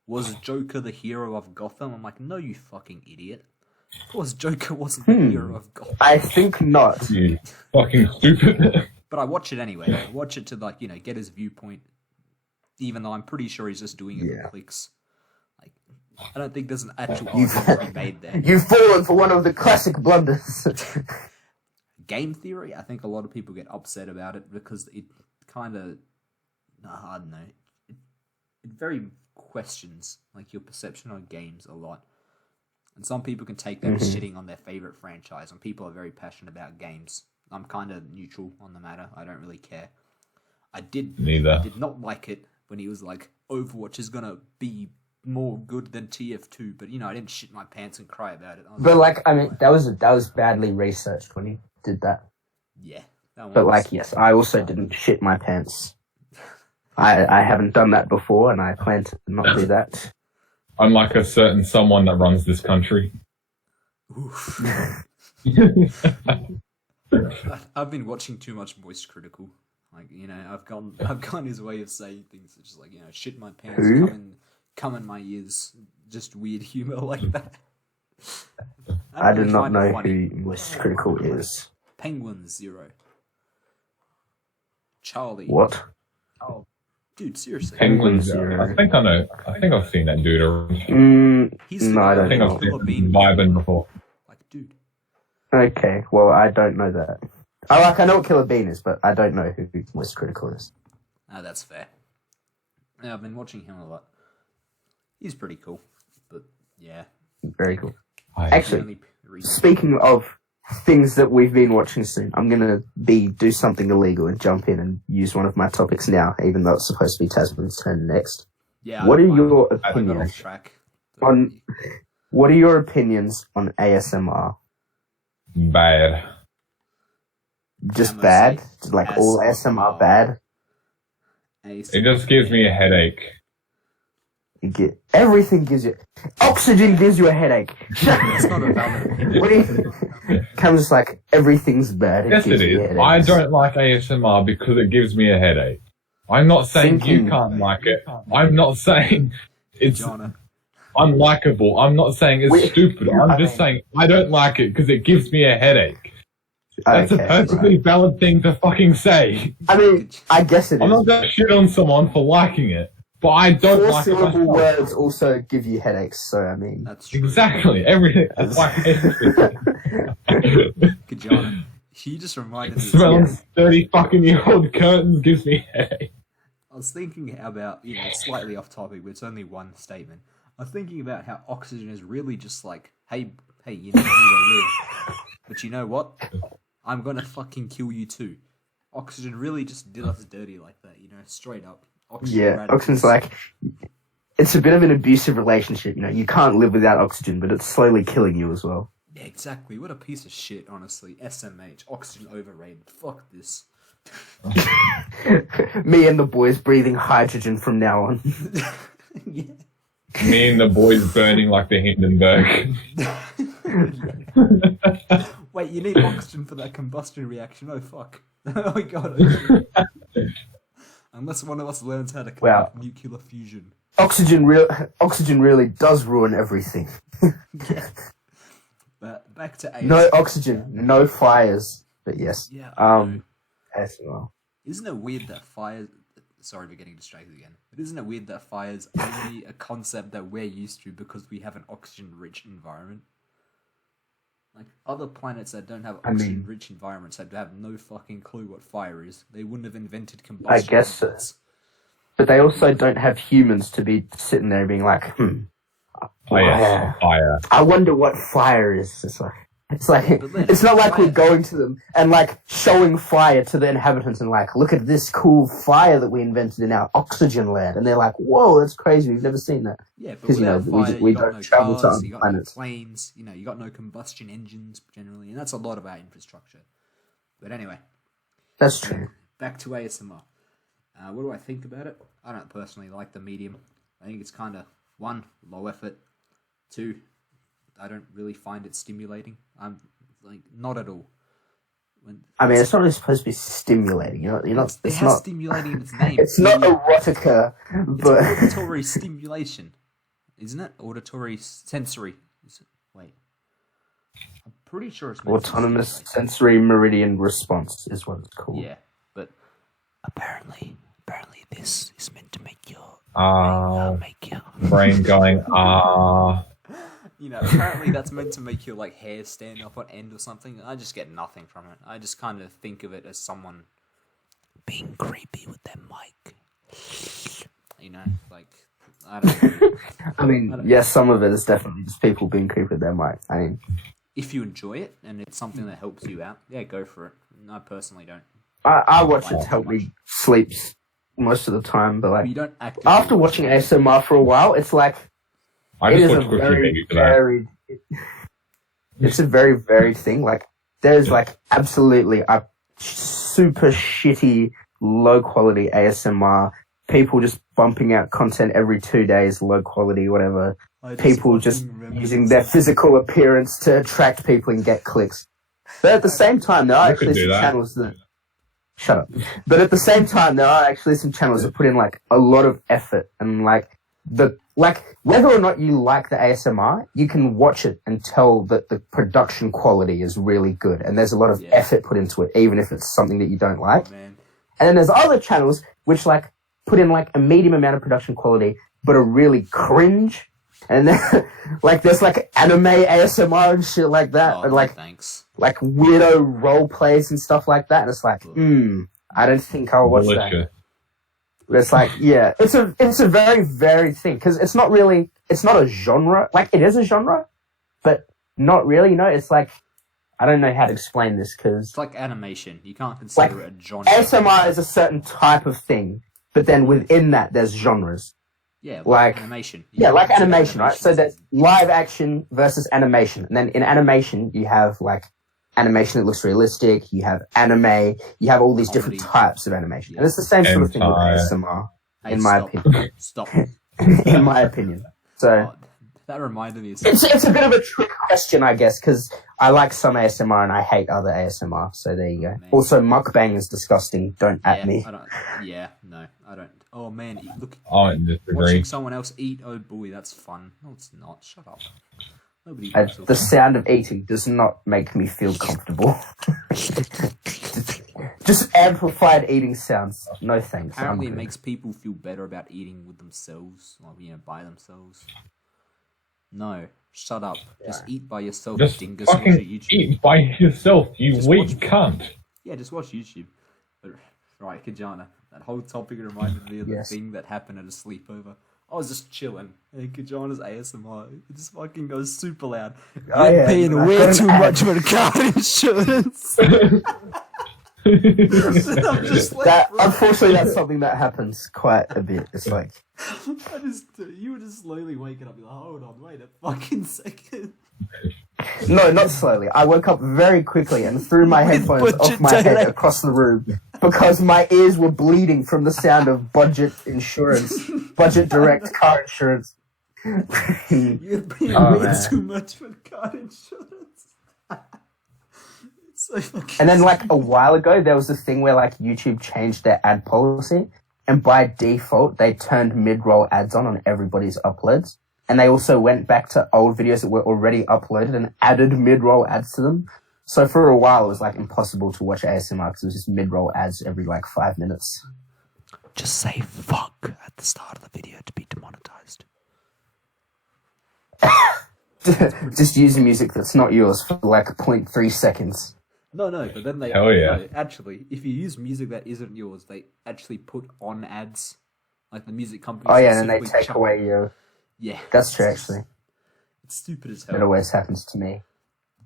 was Joker the hero of Gotham? I'm like, no, you fucking idiot. Of course, Joker wasn't the hero of Gotham. I think not. You fucking stupid. But I watch it anyway. I watch it to get his viewpoint, even though I'm pretty sure he's just doing it for clicks. I don't think there's an actual argument to be made there. You've fallen for one of the classic blunders. Game theory, I think a lot of people get upset about it because it kind of, I don't know, it very questions your perception on games a lot. And some people can take that as shitting on their favorite franchise, and people are very passionate about games. I'm kind of neutral on the matter. I don't really care. I did not like it when he was like, Overwatch is gonna be more good than TF2, but I didn't shit my pants and cry about it. That was badly researched when he did that. Yeah. Yes, I also didn't shit my pants. I haven't done that before, and I plan to not do that. Unlike a certain someone that runs this country. I've been watching too much Moist Critical. I've gone his way of saying things such as shit my pants, come in my ears, just weird humor like that. I do not know who Moist Critical is. Penguin Zero. Charlie. What? Oh, dude, seriously. Penguin Zero. I think I know. I think I've seen that dude around. I think I've seen vibing before. Dude. Okay, well, I don't know that. I know what Killer Bean is, but I don't know who Moist Critical is. Oh, that's fair. Yeah, I've been watching him a lot. He's pretty cool, but yeah. Very cool. Actually, speaking of things that we've been watching soon, I'm gonna do something illegal and jump in and use one of my topics now, even though it's supposed to be Tasman's turn next. Yeah. What are your I got off opinions track. on? What are your opinions on ASMR? Bad. Just I'm gonna bad? say Like all ASMR bad? It just gives me a headache. Everything gives you... Oxygen gives you a headache. It's not a valid. What do you... Comes like, everything's bad. Yes, it is. I don't like ASMR because it gives me a headache. I'm not saying you can't like it. I'm not saying it's unlikable. I'm not saying it's stupid. I'm just saying I don't like it because it gives me a headache. That's a perfectly valid thing to fucking say. I mean, I guess it is. I'm not going to shit on someone for liking it, but I don't like it. 4-syllable words also give you headaches, so I mean... That's true. Exactly. Everything. That's why I hate it. Kajana, you just reminded me. Smelling 30 fucking year old curtains gives me a headache. I was thinking about, it's slightly off topic, but it's only one statement. I was thinking about how oxygen is really just like, hey, you need to live. But you know what? I'm gonna fucking kill you too. Oxygen really just did us dirty like that, straight up. Oxygen's like, it's a bit of an abusive relationship, you can't live without oxygen, but it's slowly killing you as well. Yeah, exactly. What a piece of shit, honestly. SMH, oxygen overrated. Fuck this. Me and the boys breathing hydrogen from now on. Yeah. Me and the boys burning like the Hindenburg. Wait, you need oxygen for that combustion reaction. Oh, fuck. Oh, my God. Unless one of us learns how to conduct nuclear fusion. Oxygen really does ruin everything. Yeah. But back to ASMR. No oxygen, no fires. But yes. Yeah. ASMR. Isn't it weird that fires... Sorry for getting distracted again. But isn't it weird that fire's only a concept that we're used to because we have an oxygen-rich environment? Like, other planets that don't have oxygen-rich environments have no fucking clue what fire is. They wouldn't have invented combustion. I guess so. But they also don't have humans to be sitting there being like, fire. I wonder what fire is. It's not like we're going to them and like showing fire to the inhabitants and like, look at this cool fire that we invented in our oxygen land. And they're like, whoa, that's crazy. We've never seen that. Yeah, because we don't travel to other planets. No planes, you got no combustion engines generally, and that's a lot of our infrastructure. But anyway, that's true. Back to ASMR. What do I think about it? I don't personally like the medium. I think it's kind of, 1, low effort, 2, I don't really find it stimulating. I'm like, not at all. It's not really supposed to be stimulating. It's not stimulating in its name. It's not erotica, but it's auditory stimulation, isn't it? Auditory sensory. Wait, I'm pretty sure it's autonomous sensory meridian response is what it's called. Yeah, but apparently this is meant to make your brain going apparently that's meant to make your like hair stand up on end or something. I just get nothing from it. I just kind of think of it as someone being creepy with their mic. I don't know. Yes, some of it is definitely just people being creepy with their mic. If you enjoy it and it's something that helps you out, yeah, go for it. I personally don't. I watch it to help me sleep most of the time, but like you don't after watching ASMR for a while, it's like I just watch Cookie Baby for that. varied. It's a very varied thing. Like there's like absolutely a super shitty, low quality ASMR. People just bumping out content every 2 days, low quality, whatever. People just using their physical appearance to attract people and get clicks. But at the same time, there are actually some channels that... Shut up. But at the same time, there are actually some channels that put in like a lot of effort and whether or not you like the ASMR, you can watch it and tell that the production quality is really good and there's a lot of effort put into it, even if it's something that you don't like. And then there's other channels which like put in like a medium amount of production quality but are really cringe. And then like there's like anime ASMR and shit like that, and like weirdo role plays and stuff like that. And it's like, I don't think I'll watch that. It's like, it's a very varied thing because it's not a genre. Like it is a genre, but Not really. No, it's like I don't know how to explain this because It's like animation. You can't consider it a genre. ASMR is a certain type of thing, but then within that there's genres. Yeah, like animation. Yeah, like consider animation, right? So there's live action versus animation, and then in animation you have like animation that looks realistic. You have anime. You have all these different types of animation, and it's the same sort of thing with ASMR, in my opinion. Stop. In my opinion. So that reminded me of something. it's a bit of a trick question, I guess, because I like some ASMR and I hate other ASMR. So there you go. Man. Also, mukbang is disgusting. Don't at me. I don't. Oh man, look. I disagree. Watching someone else eat, oh boy, that's fun. No, it's not. Shut up. Nobody. The sound of eating does not make me feel comfortable. Just amplified eating sounds. No thanks. Apparently, it makes people feel better about eating with themselves, or by themselves. No, shut up. Just eat by yourself, Just dingus. fucking Watch YouTube. eat by yourself, you Just weak watch- cunt. Yeah, just watch YouTube. But, right, Kajana, that whole topic reminded me of the thing that happened at a sleepover. I was just chilling, and Kajana's ASMR, it just fucking goes super loud. Oh, You're yeah. paying I've way got an too ad. much for the car insurance. And I'm just like, That bro. unfortunately, that's something that happens quite a bit. It's like, You were just slowly waking up, you're like, hold on, wait a fucking second. no, not slowly. I woke up very quickly and threw my headphones off my budget head delay. across the room because my ears were bleeding from the sound of budget insurance, budget direct car insurance. You're paying Oh, way man. too much for car insurance. It's so fucking And then, like, a while ago, there was this thing where, like, YouTube changed their ad policy, and by default, they turned mid-roll ads on everybody's uploads. And they also went back to old videos that were already uploaded and added mid-roll ads to them. So for a while, it was, like, impossible to watch ASMR because it was just mid-roll ads every, like, 5 minutes. Just say fuck at the start of the video to be demonetized. Just using music that's not yours for, like, 0.3 seconds. No, but then they... Hell yeah. No, actually, if you use music that isn't yours, they actually put on ads. Like, the music companies... Oh, yeah, and then they specifically take chuck- away your... Yeah. That's true, actually. It's stupid as That hell. always happens to me.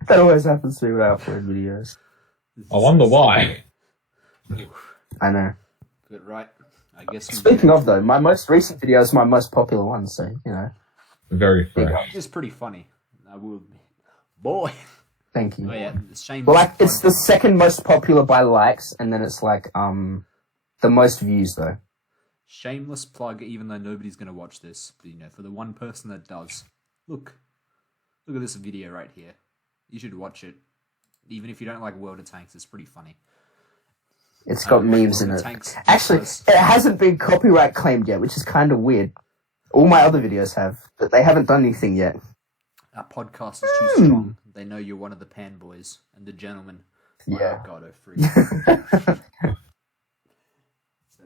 That always happens to me when I upload videos. I wonder why. I know. But right, I guess... Speaking of, though, my most recent video is my most popular one, so, you know. Very fresh. It's pretty funny. I will admit. Boy! Thank you. Oh yeah, shame. Well, like, it's the second most popular by likes, and then it's, like, the most views, though. Shameless plug, even though nobody's going to watch this. But, for the one person that does. Look at this video right here. You should watch it. Even if you don't like World of Tanks, it's pretty funny. It's got memes in World it. of Tanks Actually, because it hasn't been copyright claimed yet, which is kind of weird. All my other videos have, but they haven't done anything yet. our podcast is too strong. They know you're one of the pan boys and the gentlemen. Yeah. Oh, God, oh, freak.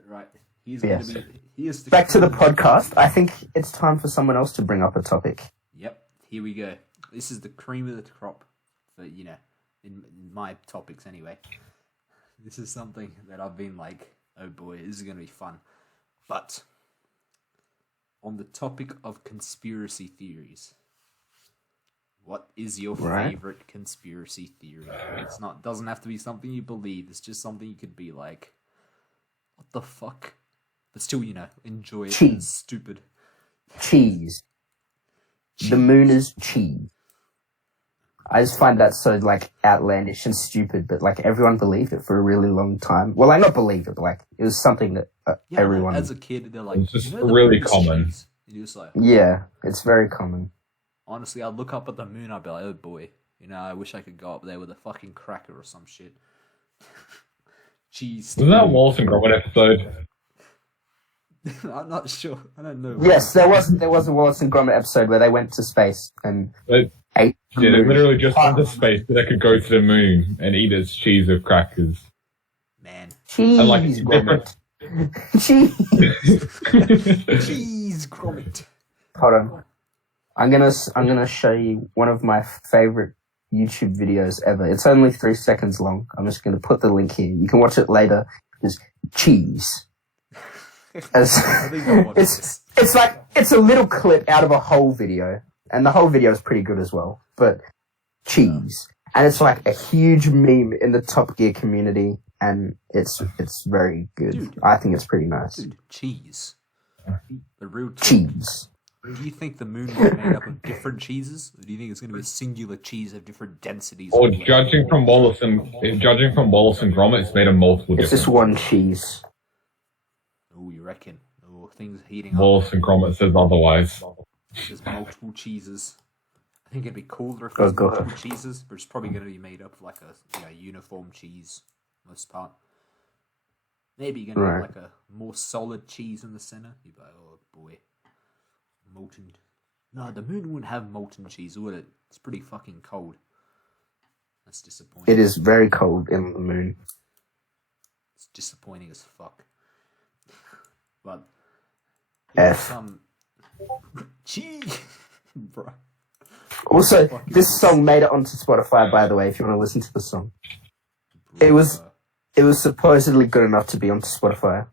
Right. He's Yes. going to be... Here's Back to the cream of podcast. I think it's time for someone else to bring up a topic. Yep, here we go. This is the cream of the crop for, in my topics anyway. This is something that I've been like, oh boy, this is going to be fun. But, on the topic of conspiracy theories, what is your favorite conspiracy theory? Doesn't have to be something you believe, it's just something you could be like, what the fuck? But still, enjoy it. Cheese. It's stupid. Cheese. The moon is cheese. I just find that so, like, outlandish and stupid, but, like, everyone believed it for a really long time. Well, I not believe it, but, like, it was something that everyone... As a kid, they're like... It's just the really moon is common. cheese." And you're just like... Yeah, it's very common. Honestly, I'd look up at the moon, I'd be like, oh boy, I wish I could go up there with a fucking cracker or some shit. Cheese. Wasn't that a Wallace and Gromit episode? I'm not sure. I don't know. Yes, there was a Wallace and Gromit episode where they went to space and ate the Yeah, they moon. literally just went to space so they could go to the moon and eat its cheese with crackers. Man. Cheese, And, like, Gromit. Cheese. Cheese grommet. Hold on. I'm gonna show you one of my favorite YouTube videos ever. It's only 3 seconds long. I'm just gonna put the link here. You can watch it later. It's cheese. As, I think I'll watch this. it's a little clip out of a whole video, and the whole video is pretty good as well. But cheese. And it's like a huge meme in the Top Gear community, and it's very good. Dude. I think it's pretty nice. Dude, cheese. The real talk. Cheese. Do you think the moon is made up of different cheeses? Or do you think it's going to be a singular cheese of different densities? Or judging from Wallace and Gromit, it's made of multiple It's just different. one cheese. Oh, you reckon? Oh, things heating up. Wallace and Gromit says otherwise. There's multiple cheeses. I think it'd be cooler if Oh, there's God. multiple cheeses, but it's probably going to be made up of like a uniform cheese, most part. Maybe you're going to Right. have like a more solid cheese in the center. You'd be like, oh boy, molten. No, the moon wouldn't have molten cheese, would it? It's pretty fucking cold. That's disappointing. It is very cold in the moon. It's disappointing as fuck. But F. cheese, bro. Also, this song made it onto Spotify, by the way, if you want to listen to the song. It was supposedly good enough to be onto Spotify.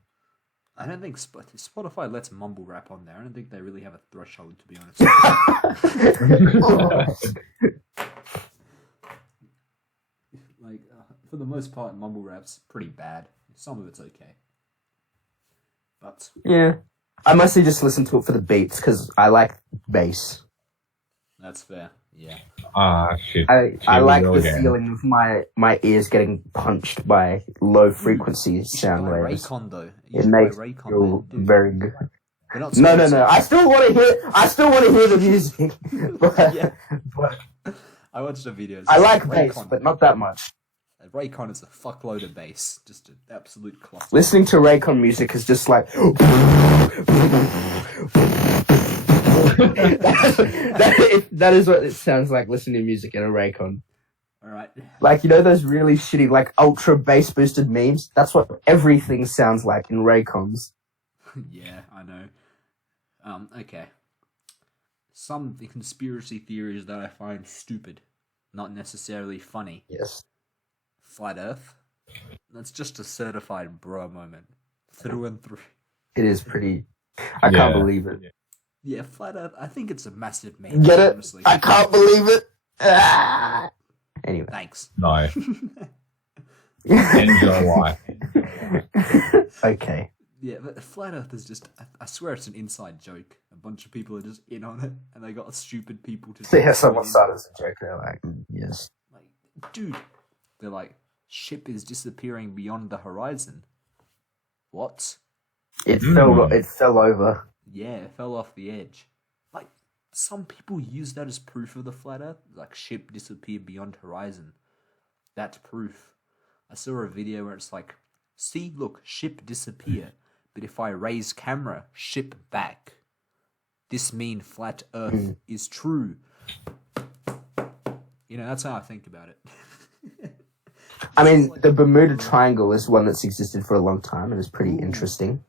I don't think Spotify lets mumble rap on there. I don't think they really have a threshold, to be honest. Like, for the most part, mumble rap's pretty bad. Some of it's okay. But, Yeah. I mostly just listen to it for the beats, because I like bass. that's fair. Yeah. Ah, shit. I Here we like go the again. feeling of my ears getting punched by low frequency You should sound buy waves. Raycon, though. It makes me feel man, dude. very good. They're not No. sponsored. I still want to hear the music. But, Yeah. but I watched the videos. I like bass, Raycon, but not that much. Raycon is a fuckload of bass. Just an absolute cluster. Listening to Raycon music is just like that is what it sounds like listening to music in a Raycon. Alright. Like, you know those really shitty, like, ultra bass boosted memes? That's what everything sounds like in Raycons. Yeah, I know. Okay. Some conspiracy theories that I find stupid, not necessarily funny. Yes. Flat Earth. That's just a certified bro moment. Through and through. It is pretty. I can't Yeah. believe it. Yeah, Flat Earth, I think it's a massive meme. Get it? Honestly. I can't believe it. Ah! Anyway. Thanks. No. Enjoy life. Okay. Yeah, but Flat Earth is just, I swear it's an inside joke. A bunch of people are just in on it, and they got stupid people to... So yeah, someone started as a joke. They're like, yes. Like, dude, they're like, ship is disappearing beyond the horizon. What? It fell over. Yeah, it fell off the edge. Like, some people use that as proof of the flat earth. Like, ship disappeared beyond horizon. That's proof. I saw a video where it's like, see, look, ship disappear. But if I raise camera, ship back. This mean flat earth is true. You know, that's how I think about it. I mean, the Bermuda Triangle is one that's existed for a long time and is pretty interesting.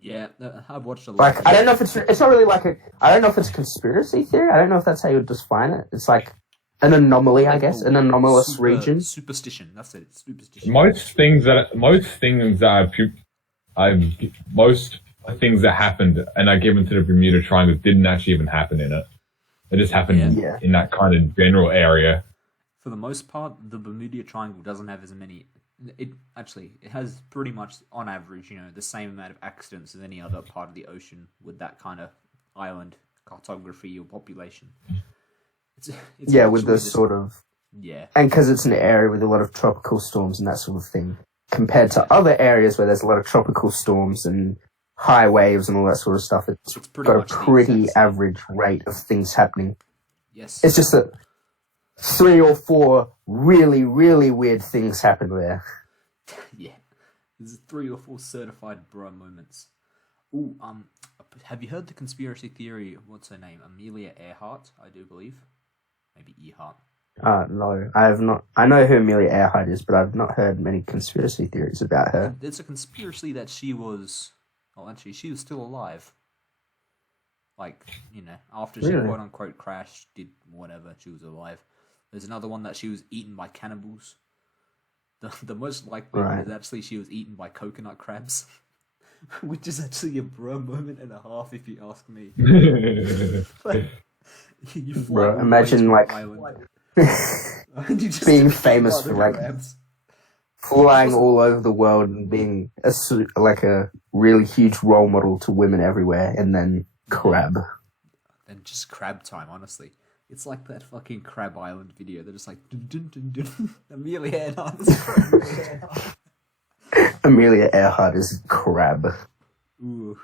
Yeah, I've watched a lot. Like, I don't know if it's not really like I don't know if it's a conspiracy theory. I don't know if that's how you would define it. It's like an anomaly, I guess, an anomalous region. Superstition. That's it. Superstition. Most things that happened and are given to the Bermuda Triangle didn't actually even happen in it. It just happened Yeah. in that kind of general area. For the most part, the Bermuda Triangle doesn't have as many. It has pretty much, on average, the same amount of accidents as any other part of the ocean with that kind of island cartography or population. It's Yeah, with actually this just- sort of, Yeah, and because it's an area with a lot of tropical storms and that sort of thing, compared to other areas where there's a lot of tropical storms and high waves and all that sort of stuff. It's pretty got a much the pretty exact same. average rate of things happening. yes. It's just that 3 or 4 really, really weird things happen there. Yeah, there's 3 or 4 certified bro moments. Ooh, have you heard the conspiracy theory? What's her name? Amelia Earhart, I do believe. Maybe Earhart. No, I have not. I know who Amelia Earhart is, but I've not heard many conspiracy theories about her. There's a conspiracy that she was... Well, actually, she was still alive. Like, after she Really? quote-unquote crashed, did whatever, she was alive. There's another one that she was eaten by cannibals. The most likely one Right. is actually she was eaten by coconut crabs. Which is actually a bro moment and a half, if you ask me. You fly Bro, all the way imagine, to an like- island. You just Being became famous one of for, the like, crabs. flying all over the world and being like a really huge role model to women everywhere, and then crab. And just crab time, honestly. It's like that fucking Crab Island video. They're just like, dun, dun, dun, dun. Amelia Earhart is crab. Amelia Earhart is crab. Ooh.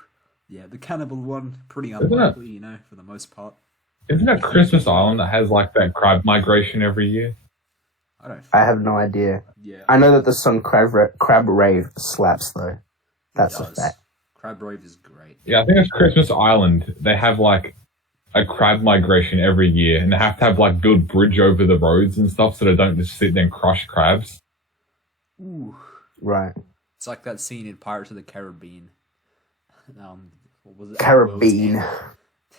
Yeah, the cannibal one, pretty unlikely, you know, for the most part. Isn't that Christmas Island that has like that crab migration every year? I have no idea. Yeah. I know that the song Crab Rave slaps, though. That's a fact. Crab Rave is great. Yeah, I think it's Christmas Island. They have like a crab migration every year, and they have to have like build bridge over the roads and stuff so they don't just sit there and crush crabs. Ooh. Right. It's like that scene in Pirates of the Caribbean. What was it? Caribbean.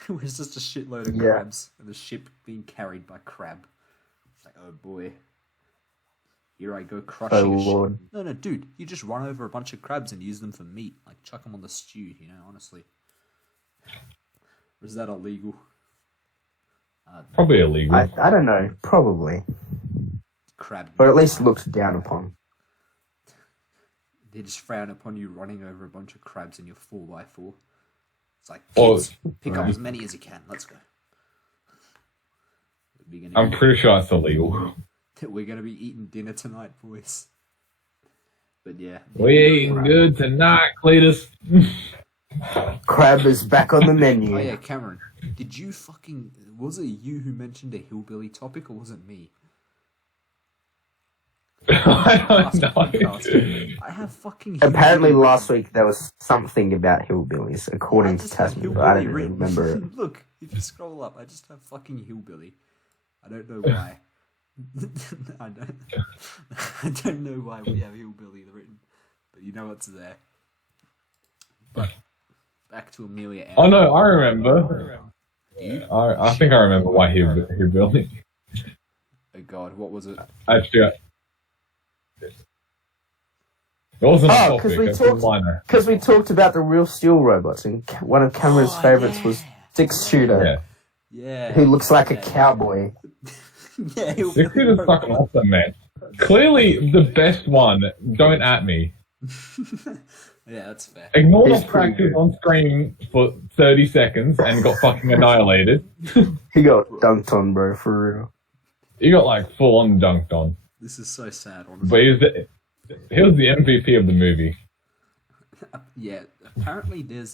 It was just a shitload of crabs and the ship being carried by crab. It's like, oh boy. Here I go crushing a ship. No, dude, you just run over a bunch of crabs and use them for meat. Like, chuck them on the stew, you know, honestly. Or is that illegal? Probably illegal. I don't know. Probably. Crab. Or at least looked down upon. They just frown upon you running over a bunch of crabs in your 4x4. It's like, kids, pick up as many as you can. Let's go. I'm pretty sure it's illegal. We're going to be eating dinner tonight, boys. But yeah. We're eating good tonight, Cletus. Crab is back on the menu. Oh yeah, Cameron. Did you fucking... Was it you who mentioned a hillbilly topic, or was it me? I don't know. I have fucking... Apparently last week there was something about hillbillies, according to Tasman, but I don't really remember it. Look, if you scroll up, I just have fucking hillbilly. I don't know why. I don't know why we have hillbilly written, but you know what's there. But back to Amelia Earhart. Oh no, I remember. I think I remember why he built it. Oh god, what was it? Actually, it wasn't a topic. Because we talked about the real steel robots, and one of Cameron's favorites was Six Shooter, who looks like a cowboy. Yeah, Six Shooter's fucking awesome, man. Clearly the best one. Don't at me. Yeah, that's fair. Ignore the fact he was on screen for 30 seconds and got fucking annihilated. He got dunked on, bro, for real. He got like full on dunked on. This is so sad, honestly. But he was the MVP of the movie. Yeah, apparently there's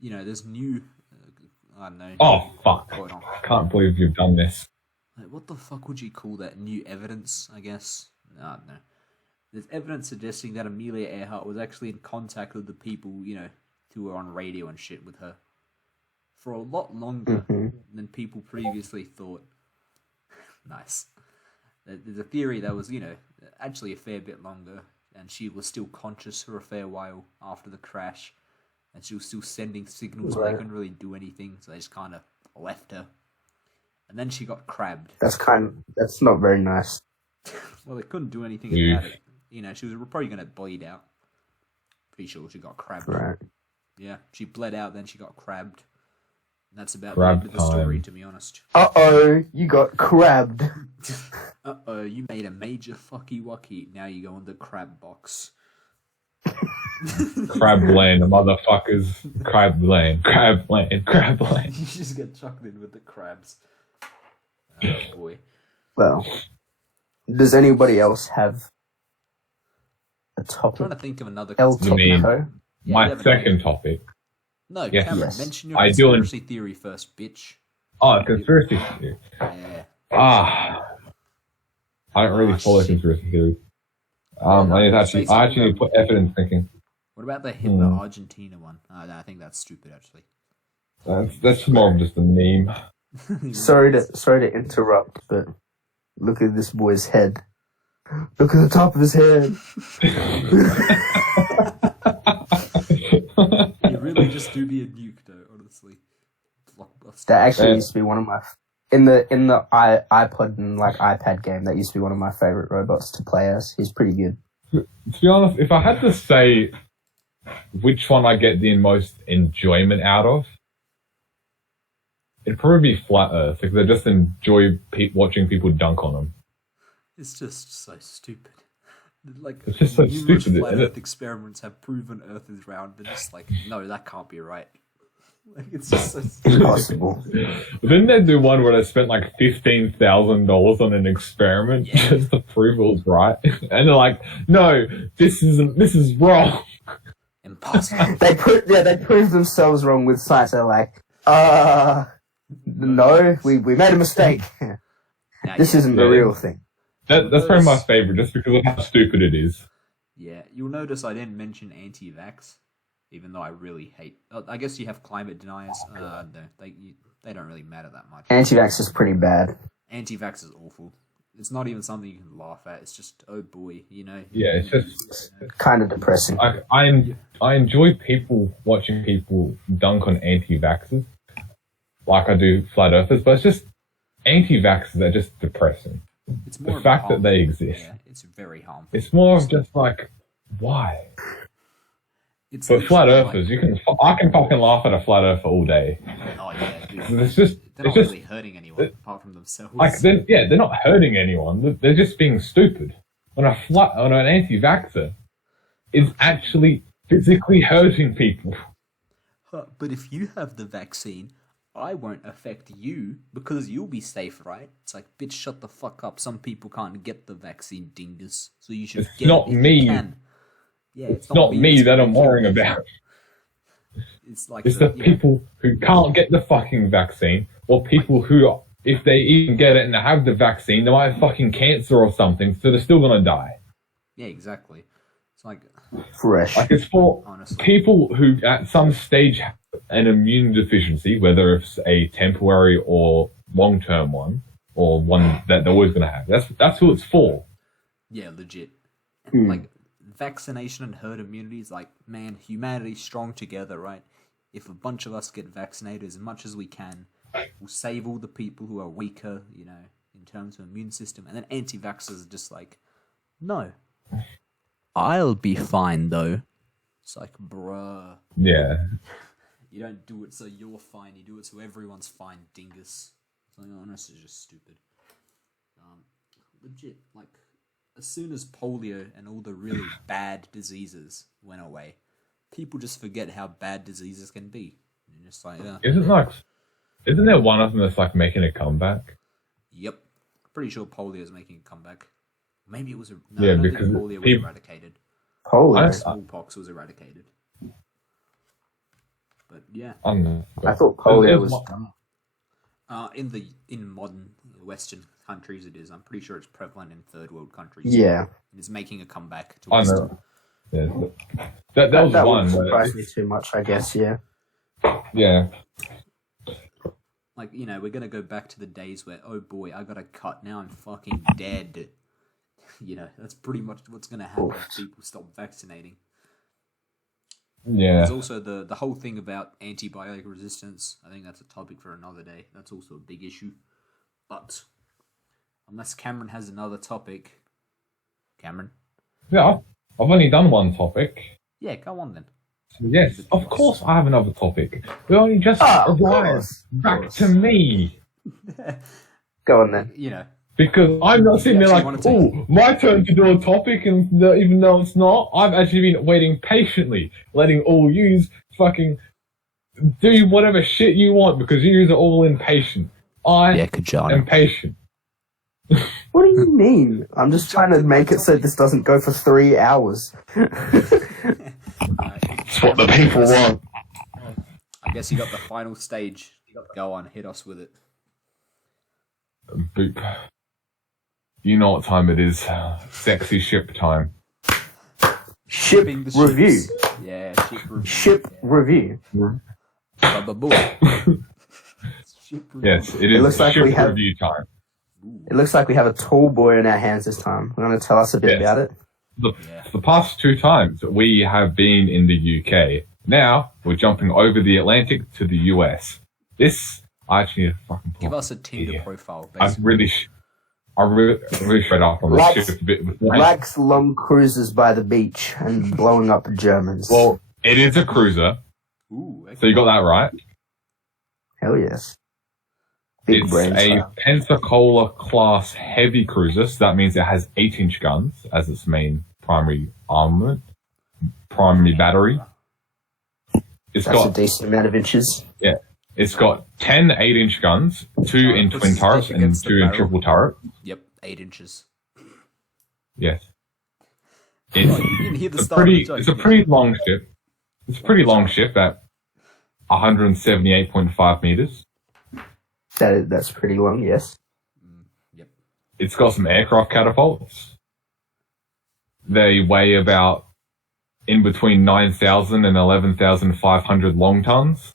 there's new, I don't know. Oh fuck! Going on. I can't believe you've done this. Like, what the fuck would you call that? New evidence, I guess. I don't know. There's evidence suggesting that Amelia Earhart was actually in contact with the people, who were on radio and shit with her for a lot longer than people previously thought. Nice. There's a theory that was, actually a fair bit longer, and she was still conscious for a fair while after the crash, and she was still sending signals, but they couldn't really do anything, so they just kind of left her. And then she got crabbed. That's not very nice. Well, they couldn't do anything about it. She was probably going to bleed out. Pretty sure she got crabbed. Right. Yeah, she bled out, then she got crabbed. And that's about Crab the end of the story, to be honest. Uh-oh, you got crabbed. Uh-oh, you made a major fucky wucky. Now you go on the crab box. Crab lane, motherfuckers. Crab lane, crab lane, crab lane. You just get chucked in with the crabs. Oh, boy. Well, does anybody else have a topic? I'm trying to think of another My second topic. No, yes. Cameron, mention your conspiracy theory first, bitch. Oh, conspiracy theory. Yeah. I don't really follow conspiracy theories. I actually need to put effort in thinking. What about the Hitler Argentina one? No, I think that's stupid, actually. That's more of just a meme. Sorry to interrupt, but look at this boy's head. Look at the top of his head. You really just do be a nuke, though. Honestly, that actually used to be one of my in the iPod and iPad game. That used to be one of my favorite robots to play as. He's pretty good. To be honest, if I had to say which one I get the most enjoyment out of, it'd probably be flat Earth because I just enjoy watching people dunk on them. It's just so stupid. Like, It's just so numerous stupid, flat isn't Earth it? experiments have proven Earth is round. They're just like, no, that can't be right. Like, it's just so stupid. Impossible. Didn't they do one where they spent like $15,000 on an experiment just to prove it was right? And they're like, no, this is wrong. Impossible. They proved themselves wrong with science. They're like, no, we made a mistake. Now, This isn't the real thing. That's probably my favorite, just because of how stupid it is. Yeah, you'll notice I didn't mention anti-vax, even though I really hate. I guess you have climate deniers. No, they don't really matter that much. Anti-vax is pretty bad. Anti-vax is awful. It's not even something you can laugh at. It's just, oh boy, you know. Yeah, it's just Kind of depressing. I enjoy watching people dunk on anti-vaxxers, like I do flat earthers, but it's just anti-vaxxers are just depressing. It's more The of fact that harmful. they exist. Yeah, it's very harmful. It's more of just like, why? It's But flat literally earthers, I can fucking laugh at a flat earther all day. oh yeah, dude. It's just, They're not really hurting anyone apart from themselves. like, they're not hurting anyone. They're just being stupid. On an anti-vaxxer is actually physically hurting people. But if you have the vaccine, I won't affect you because you'll be safe, right? It's like, bitch, shut the fuck up. Some people can't get the vaccine, dingus. So you should It's get not it if me. you can. Yeah, It's not me that's that I'm gonna worrying kill you. about. It's like It's the people who can't get the fucking vaccine, or people who, if they even get it and have the vaccine, they might have fucking cancer or something, so they're still gonna die. Yeah, exactly. It's like, Fresh. Like, it's for honestly. people who at some stage have an immune deficiency, whether it's a temporary or long-term one, or one that they're always gonna have. That's who it's for. Yeah, legit. Hmm. Like, vaccination and herd immunity is like, man, humanity's strong together, right? If a bunch of us get vaccinated as much as we can, we'll save all the people who are weaker, you know, in terms of immune system. And then anti-vaxxers are just like, no. I'll be fine, though. It's like, bruh. Yeah. You don't do it so you're fine, you do it so everyone's fine, dingus. So, honestly, it's just stupid. Legit, like, as soon as polio and all the really bad diseases went away, people just forget how bad diseases can be. And you're just like, Isn't there one of them that's like making a comeback? yep. Pretty sure polio is making a comeback. Maybe it was Yeah, I don't because think polio was people- eradicated. Polio. Smallpox was eradicated. But yeah, I don't know. I thought polio There's was one- in modern Western countries it is. I'm pretty sure it's prevalent in third world countries. Yeah. It's making a comeback to I Western. know. Yeah. That was that one. wouldn't Where, surprise me too much, I guess, yeah. yeah. Like, you know, we're gonna go back to the days where, oh boy, I got a cut, now I'm fucking dead. You know, that's pretty much what's gonna happen if people stop vaccinating. Yeah. There's also the whole thing about antibiotic resistance. I think that's a topic for another day. That's also a big issue. But unless Cameron has another topic, Cameron? Yeah. I've only done one topic. Yeah, go on then. Yes, of course I have another topic. We only just of arrived course, of back course. to me. Go on then. You know, Because I'm not sitting there actually like, wanted to- oh, my turn to do a topic, and even though it's not, I've actually been waiting patiently, letting all yous fucking do whatever shit you want, because yous are all impatient. I am patient. What do you mean? I'm just trying to make it so this doesn't go for 3 hours. It's what the people want. I guess you got the final stage. Go on, hit us with it. Boop. You know what time it is. Sexy ship time. Ship Shipping the review. ships. Yeah, ship review. Ship review. Ship review. Yes, it is looks like ship we have- review time. It looks like we have a tall boy in our hands this time. You want to tell us a bit Yes. about it? The past 2 times we have been in the UK. Now we're jumping over the Atlantic to the US. This I actually need to fucking pull Give up. us a Tinder Yeah. profile, I basically. really showed up on the Likes- ship a bit before. Likes long cruises by the beach and blowing up Germans. Well, it is a cruiser, Ooh, okay. so you got that right. Hell yes. Big It's brain a style. Pensacola class heavy cruiser, so that means it has 8-inch guns as its main primary armament, primary battery. That's a decent amount of inches. It's got 10 8-inch guns, 2 in twin turrets and 2 in triple turret. Yep, 8 inches. Yes. Oh, you didn't hear the start of the joke. It's a pretty long ship. It's a pretty long ship at 178.5 meters. That's pretty long, yes. Yep. It's got some aircraft catapults. They weigh about in between 9,000 and 11,500 long tons.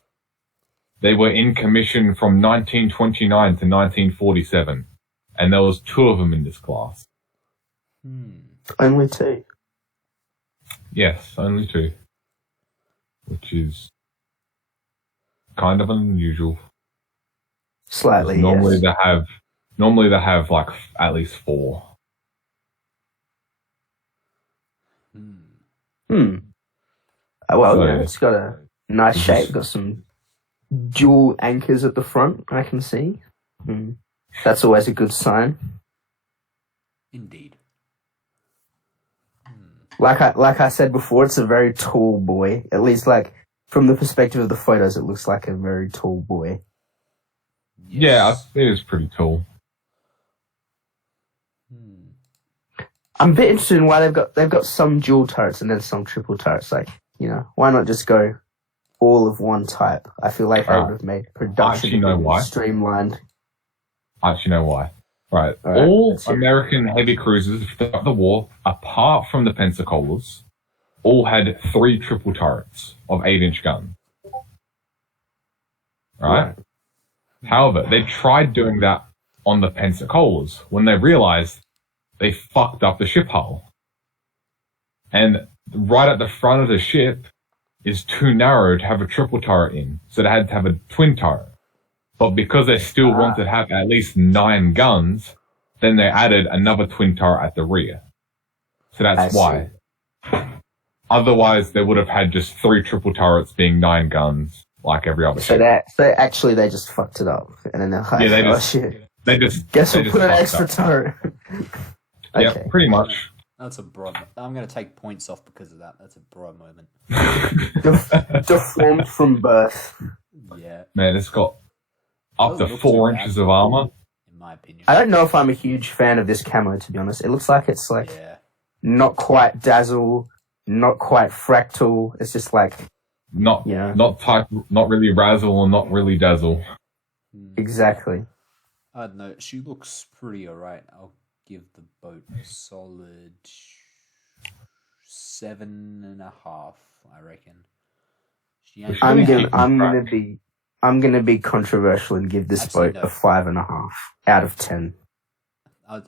They were in commission from 1929 to 1947, and there was 2 of them in this class. Only 2. Yes, only 2, which is kind of unusual. Slightly, Normally yes. they have like at least 4. Well, So- yeah, it's got a nice shape. Got some dual anchors at the front, I can see. That's always a good sign. Indeed. Like I said before, it's a very tall boy. At least, like, from the perspective of the photos, it looks like a very tall boy. Yeah, it is pretty tall. I'm a bit interested in why they've got some dual turrets and then some triple turrets. Like, you know, why not just go all of one type? I feel like that would have made production Actually, know why? streamlined. Actually, know why? Right. All right, All let's hear it. American heavy cruisers throughout the war, apart from the Pensacola's, all had 3 triple turrets of 8-inch guns. Right? However, they tried doing that on the Pensacola's when they realized they fucked up the ship hull. And right at the front of the ship is too narrow to have a triple turret in, so they had to have a twin turret. But because they still wanted to have at least 9 guns, then they added another twin turret at the rear. So that's why. Otherwise, they would have had just 3 triple turrets being 9 guns, like every other ship. So actually they just fucked it up, and then they're like, Yeah, they oh just- shit. They just Guess they we'll just put an fucked extra up. turret. Yeah, Okay. pretty much. That's a bro. I'm going to take points off because of that. That's a bro moment. Deformed from birth. Yeah, Man, it's got up Doesn't to look 4 too bad. inches of armor. in my opinion. I don't know if I'm a huge fan of this camo, to be honest. It looks like it's like Yeah. not quite dazzle, not quite fractal. It's just like, Not Yeah. not type, not really razzle and not really dazzle. exactly. I don't know. She looks pretty alright. I'll give the boat a solid 7.5, I reckon. She ain't I'm Really gonna be controversial and give this Actually, boat no. a 5.5 out of 10.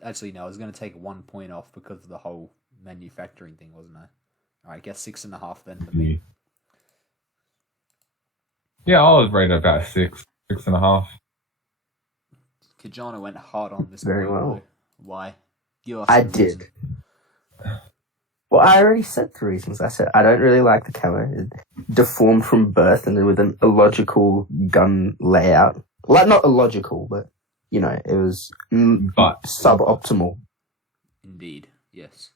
Actually, no, I was going to take 1 point off because of the whole manufacturing thing, wasn't I? Alright, guess 6.5 then for me. Yeah, I was rated about 6.5. Kajana went hard on this. Very boat, well. though. Why? Give us I a reason. did. Well, I already said the reasons. I said I don't really like the camo. It deformed from birth and then with an illogical gun layout. Like, not illogical, but, you know, it was But suboptimal. Indeed, yes.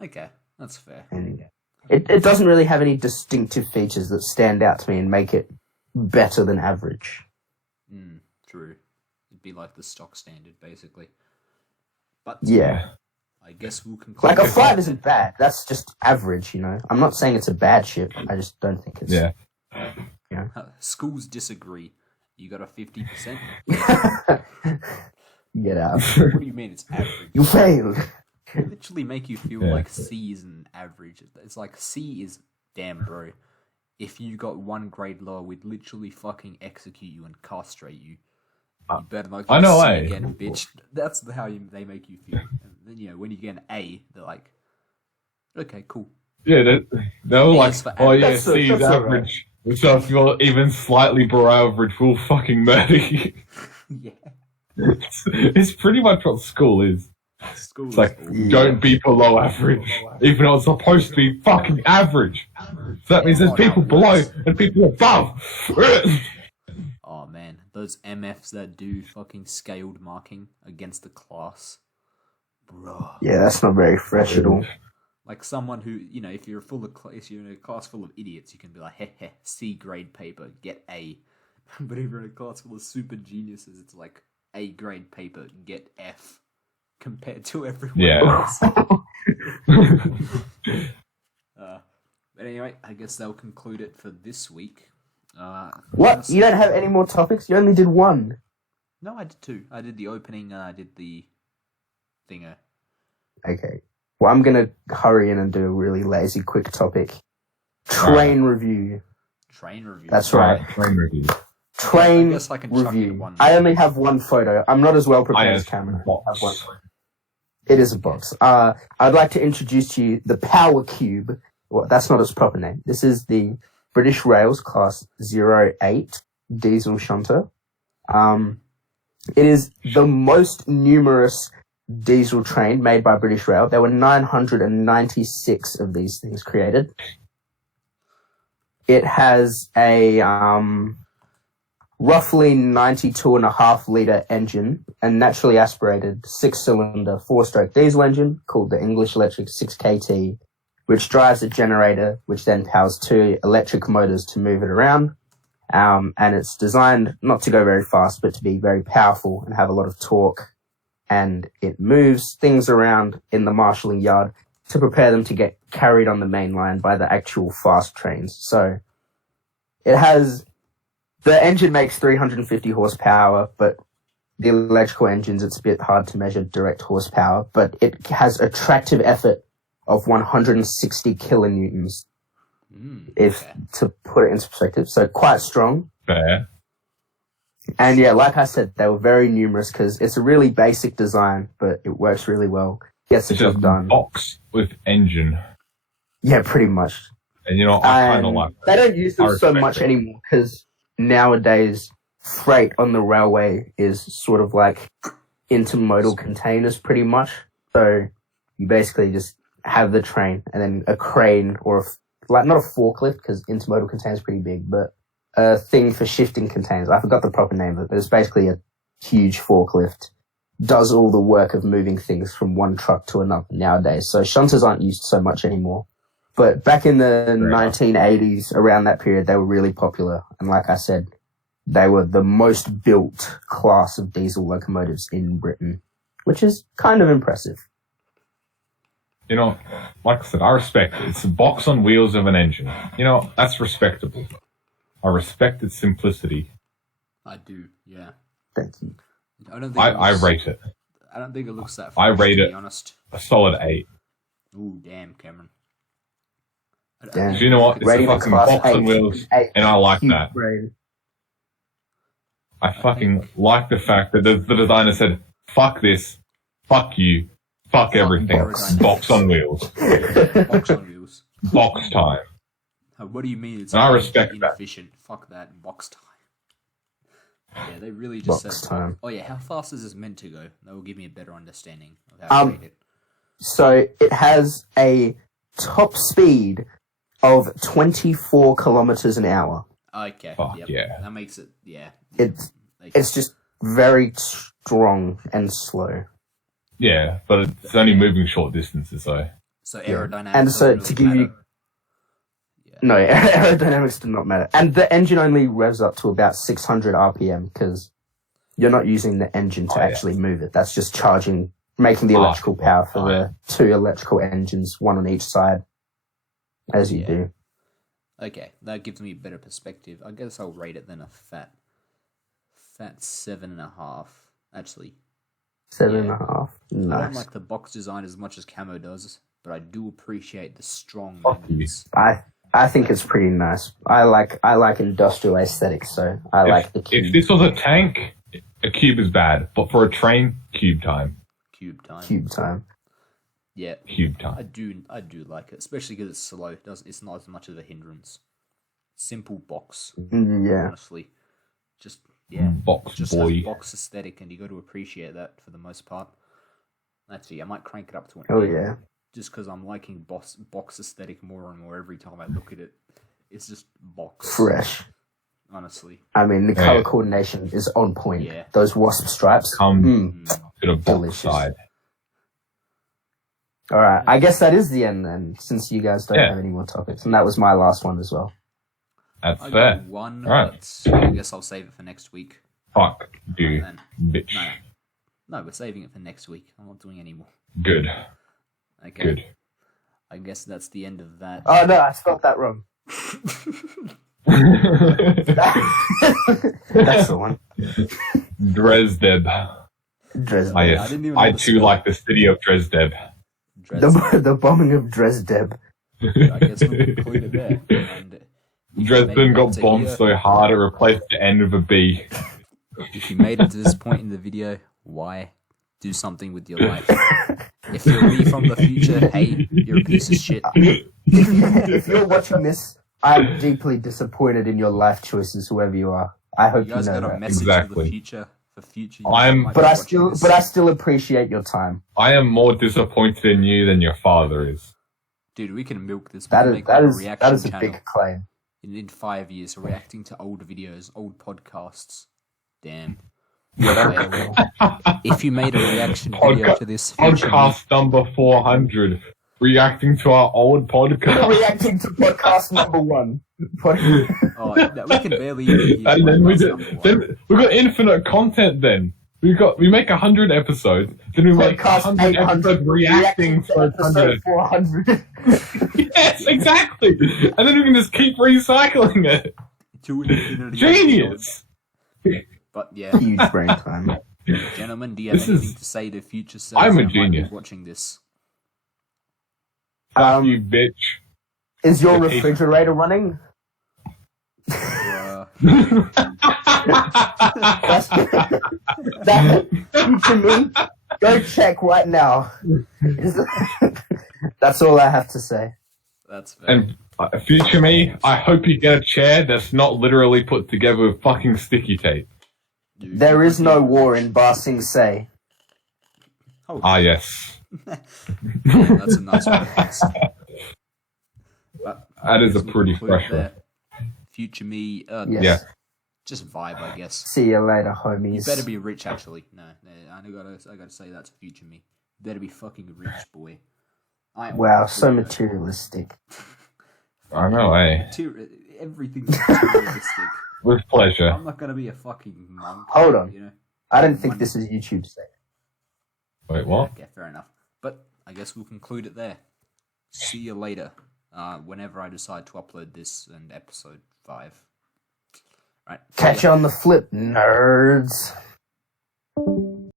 Okay, that's fair. And it doesn't really have any distinctive features that stand out to me and make it better than average. True. It'd be like the stock standard, basically. But Yeah. I guess we'll conclude. Like, a 5 isn't bad. That's just average, you know? I'm not saying it's a bad ship. I just don't think it's... yeah, Schools disagree. You got a 50%? Get out. What do you mean it's average? You failed. They literally make you feel Yeah. like C is an average. It's like C is, damn bro, if you got 1 grade lower, we'd literally fucking execute you and castrate you. You better not get I know, C eh? again, bitch. That's how they make you feel. And then, you know, when you get an A, they're like, okay, cool. yeah. They were like, Yes, for oh yeah, That's a- C is that's alright. average. So if you're even slightly below average, we'll fucking murder you. Yeah. It's pretty much what school is. School It's like, is Yeah. don't be below average, even though it's supposed to be fucking average. So that means there's people below and people above. Oh man, those MFs that do fucking scaled marking against the class. Bro. Yeah, that's not very fresh at all. Like someone who, if you're if you're in a class full of idiots, you can be like, heh, C grade paper, get A. But if you're in a class full of super geniuses, it's like A grade paper, get F. Compared to everyone else. But anyway, I guess they'll conclude it for this week. What? You don't have any more topics? You only did one. No, I did two. I did the opening and I did the thinger. Okay. Well, I'm going to hurry in and do a really lazy, quick topic. Train review. Train review? That's right. Train review. Train I guess I can chuck in review. one. I only have one photo. I'm not as well prepared as Cameron. I have one. It is a box. I'd like to introduce to you the Power Cube. Well, that's not its proper name. This is the British Rails Class 08 diesel shunter. It is the most numerous diesel train made by British Rail. There were 996 of these things created. It has a roughly 92.5 litre engine, a naturally aspirated 6-cylinder 4-stroke diesel engine called the English Electric 6KT, which drives a generator, which then powers 2 electric motors to move it around. And it's designed not to go very fast, but to be very powerful and have a lot of torque. And it moves things around in the marshalling yard to prepare them to get carried on the main line by the actual fast trains. So the engine makes 350 horsepower, but the electrical engines, it's a bit hard to measure direct horsepower, but it has a tractive effort of 160 kilonewtons, to put it into perspective. So quite strong. Fair. And yeah, like I said, they were very numerous because it's a really basic design, but it works really well. Gets the job done. Box with engine. Yeah, pretty much. And I kind of like that. They don't use them so much anymore because nowadays freight on the railway is sort of like intermodal containers pretty much. So you basically just have the train and then a crane or not a forklift because intermodal containers pretty big, but a thing for shifting containers. I forgot the proper name of it, but it's basically a huge forklift. Does all the work of moving things from one truck to another nowadays. So shunters aren't used so much anymore. But back in the 1980s, around that period, they were really popular. And like I said, they were the most built class of diesel locomotives in Britain, which is kind of impressive. Like I said, I respect it. It's a box on wheels of an engine. That's respectable. I respect its simplicity. I do, yeah. Thank you. I rate it. I don't think it looks that I rate to it be honest. a solid 8. Ooh, damn, Cameron. Damn. You know what? It's Rating a fucking class box on wheels, and I like that. Grade. I fucking like the fact that the designer said, fuck this, fuck you, fuck everything. Box on wheels. Box on wheels. Box time. What do you mean it's I respect inefficient? That. Fuck that. Box time. Yeah, they really just Box said, time. oh yeah, how fast is this meant to go? That will give me a better understanding of how to rate it. So it has a top speed of 24 kilometers an hour. Okay. Fuck yeah. That makes it, yeah. It's just very strong and slow. Yeah, but it's only moving short distances, though. So aerodynamics. And so really to give you... Yeah. No, aerodynamics do not matter. And the engine only revs up to about 600 RPM because you're not using the engine to actually move it. That's just charging, making the electrical power for the 2 electrical engines, one on each side, as you do. Okay, that gives me a better perspective. I guess I'll rate it then a fat 7.5. Actually, 7.5. Nice. I don't like the box design as much as Camo does, but I do appreciate the strong Fuck you. magnets. I think it's pretty nice. I like industrial aesthetics, so I like the cube. If this was a tank, a cube is bad, but for a train, cube time. Cube time. Cube time. Yeah. Cube time. I do like it, especially because it's slow. It's not as much of a hindrance. Simple box. Yeah. Honestly, just Box just boy. that box aesthetic, and you got to appreciate that for the most part. Actually, I might crank it up to an 8. Oh yeah. Just because I'm liking box aesthetic more and more every time I look at it. It's just box. Fresh. honestly. I mean, the color coordination is on point. Yeah. Those wasp stripes. Come to the box Delicious. side. All right, I guess that is the end then, since you guys don't have any more topics. And that was my last one as well. That's I fair. got one, Right. but I guess I'll save it for next week. Fuck you, Then. bitch. No, we're saving it for next week. I'm not doing any more. Good. Okay. Good. I guess that's the end of that. Oh, no, I spelled that wrong. That's the one. Dresden. Dresden. Ah, I yes. didn't even know I the too spell. like the city of Dresden. The bombing of Dresden. I guess we'll conclude it there. And Dresden got bombed so hard it replaced the end of a B. if you made it to this point in the video, why? Do something with your life. If you're me from the future, hey, you're a piece of shit. If you're watching this, I'm deeply disappointed in your life choices, whoever you are. I hope You you guys know got a that. message Exactly. for the future. For future. But I still appreciate your time. I am more disappointed in you than your father is. Dude, we can milk this. That We is make that like a is reaction that is a channel big claim. in 5 years, reacting to old videos, old podcasts. Damn. If you made a reaction video to this future me, Podcast number 400. Reacting to our old podcast. Reacting to podcast number 1. oh, no, we can barely even hear And then podcast we got infinite content then. We make 100 episodes, then we make Podcast 100 episodes reacting to episode 100. 400. Yes, exactly. And then we can just keep recycling it. To infinity. Genius. But yeah, Huge brain time. gentlemen, do you have This anything is- to say to future selves I'm a that might be genius. watching this? Fuck you, bitch. Is your Okay. refrigerator running? Uh, That future me, go check right now. That's all I have to say. that's fair. And future me, I hope you get a chair that's not literally put together with fucking sticky tape. Dude, There is no war in Ba Sing Se. Oh, Ah, yes. yeah, that's a nice one. But That is a we'll pretty conclude fresh there. Future me, Yes. Yeah. just vibe, I guess. See you later, You homies. better be rich, actually. No, I gotta say that to future me. You better be fucking rich, boy. I am Wow, so poor. materialistic. I know, eh? Everything's materialistic. With pleasure. I'm not gonna be a fucking monk. Hold on. You know? I didn't think this is YouTube safe. Wait, what? Okay, fair enough. But I guess we'll conclude it there. See you later. Whenever I decide to upload this and episode 5. Right. see Catch ya. you on the flip, nerds.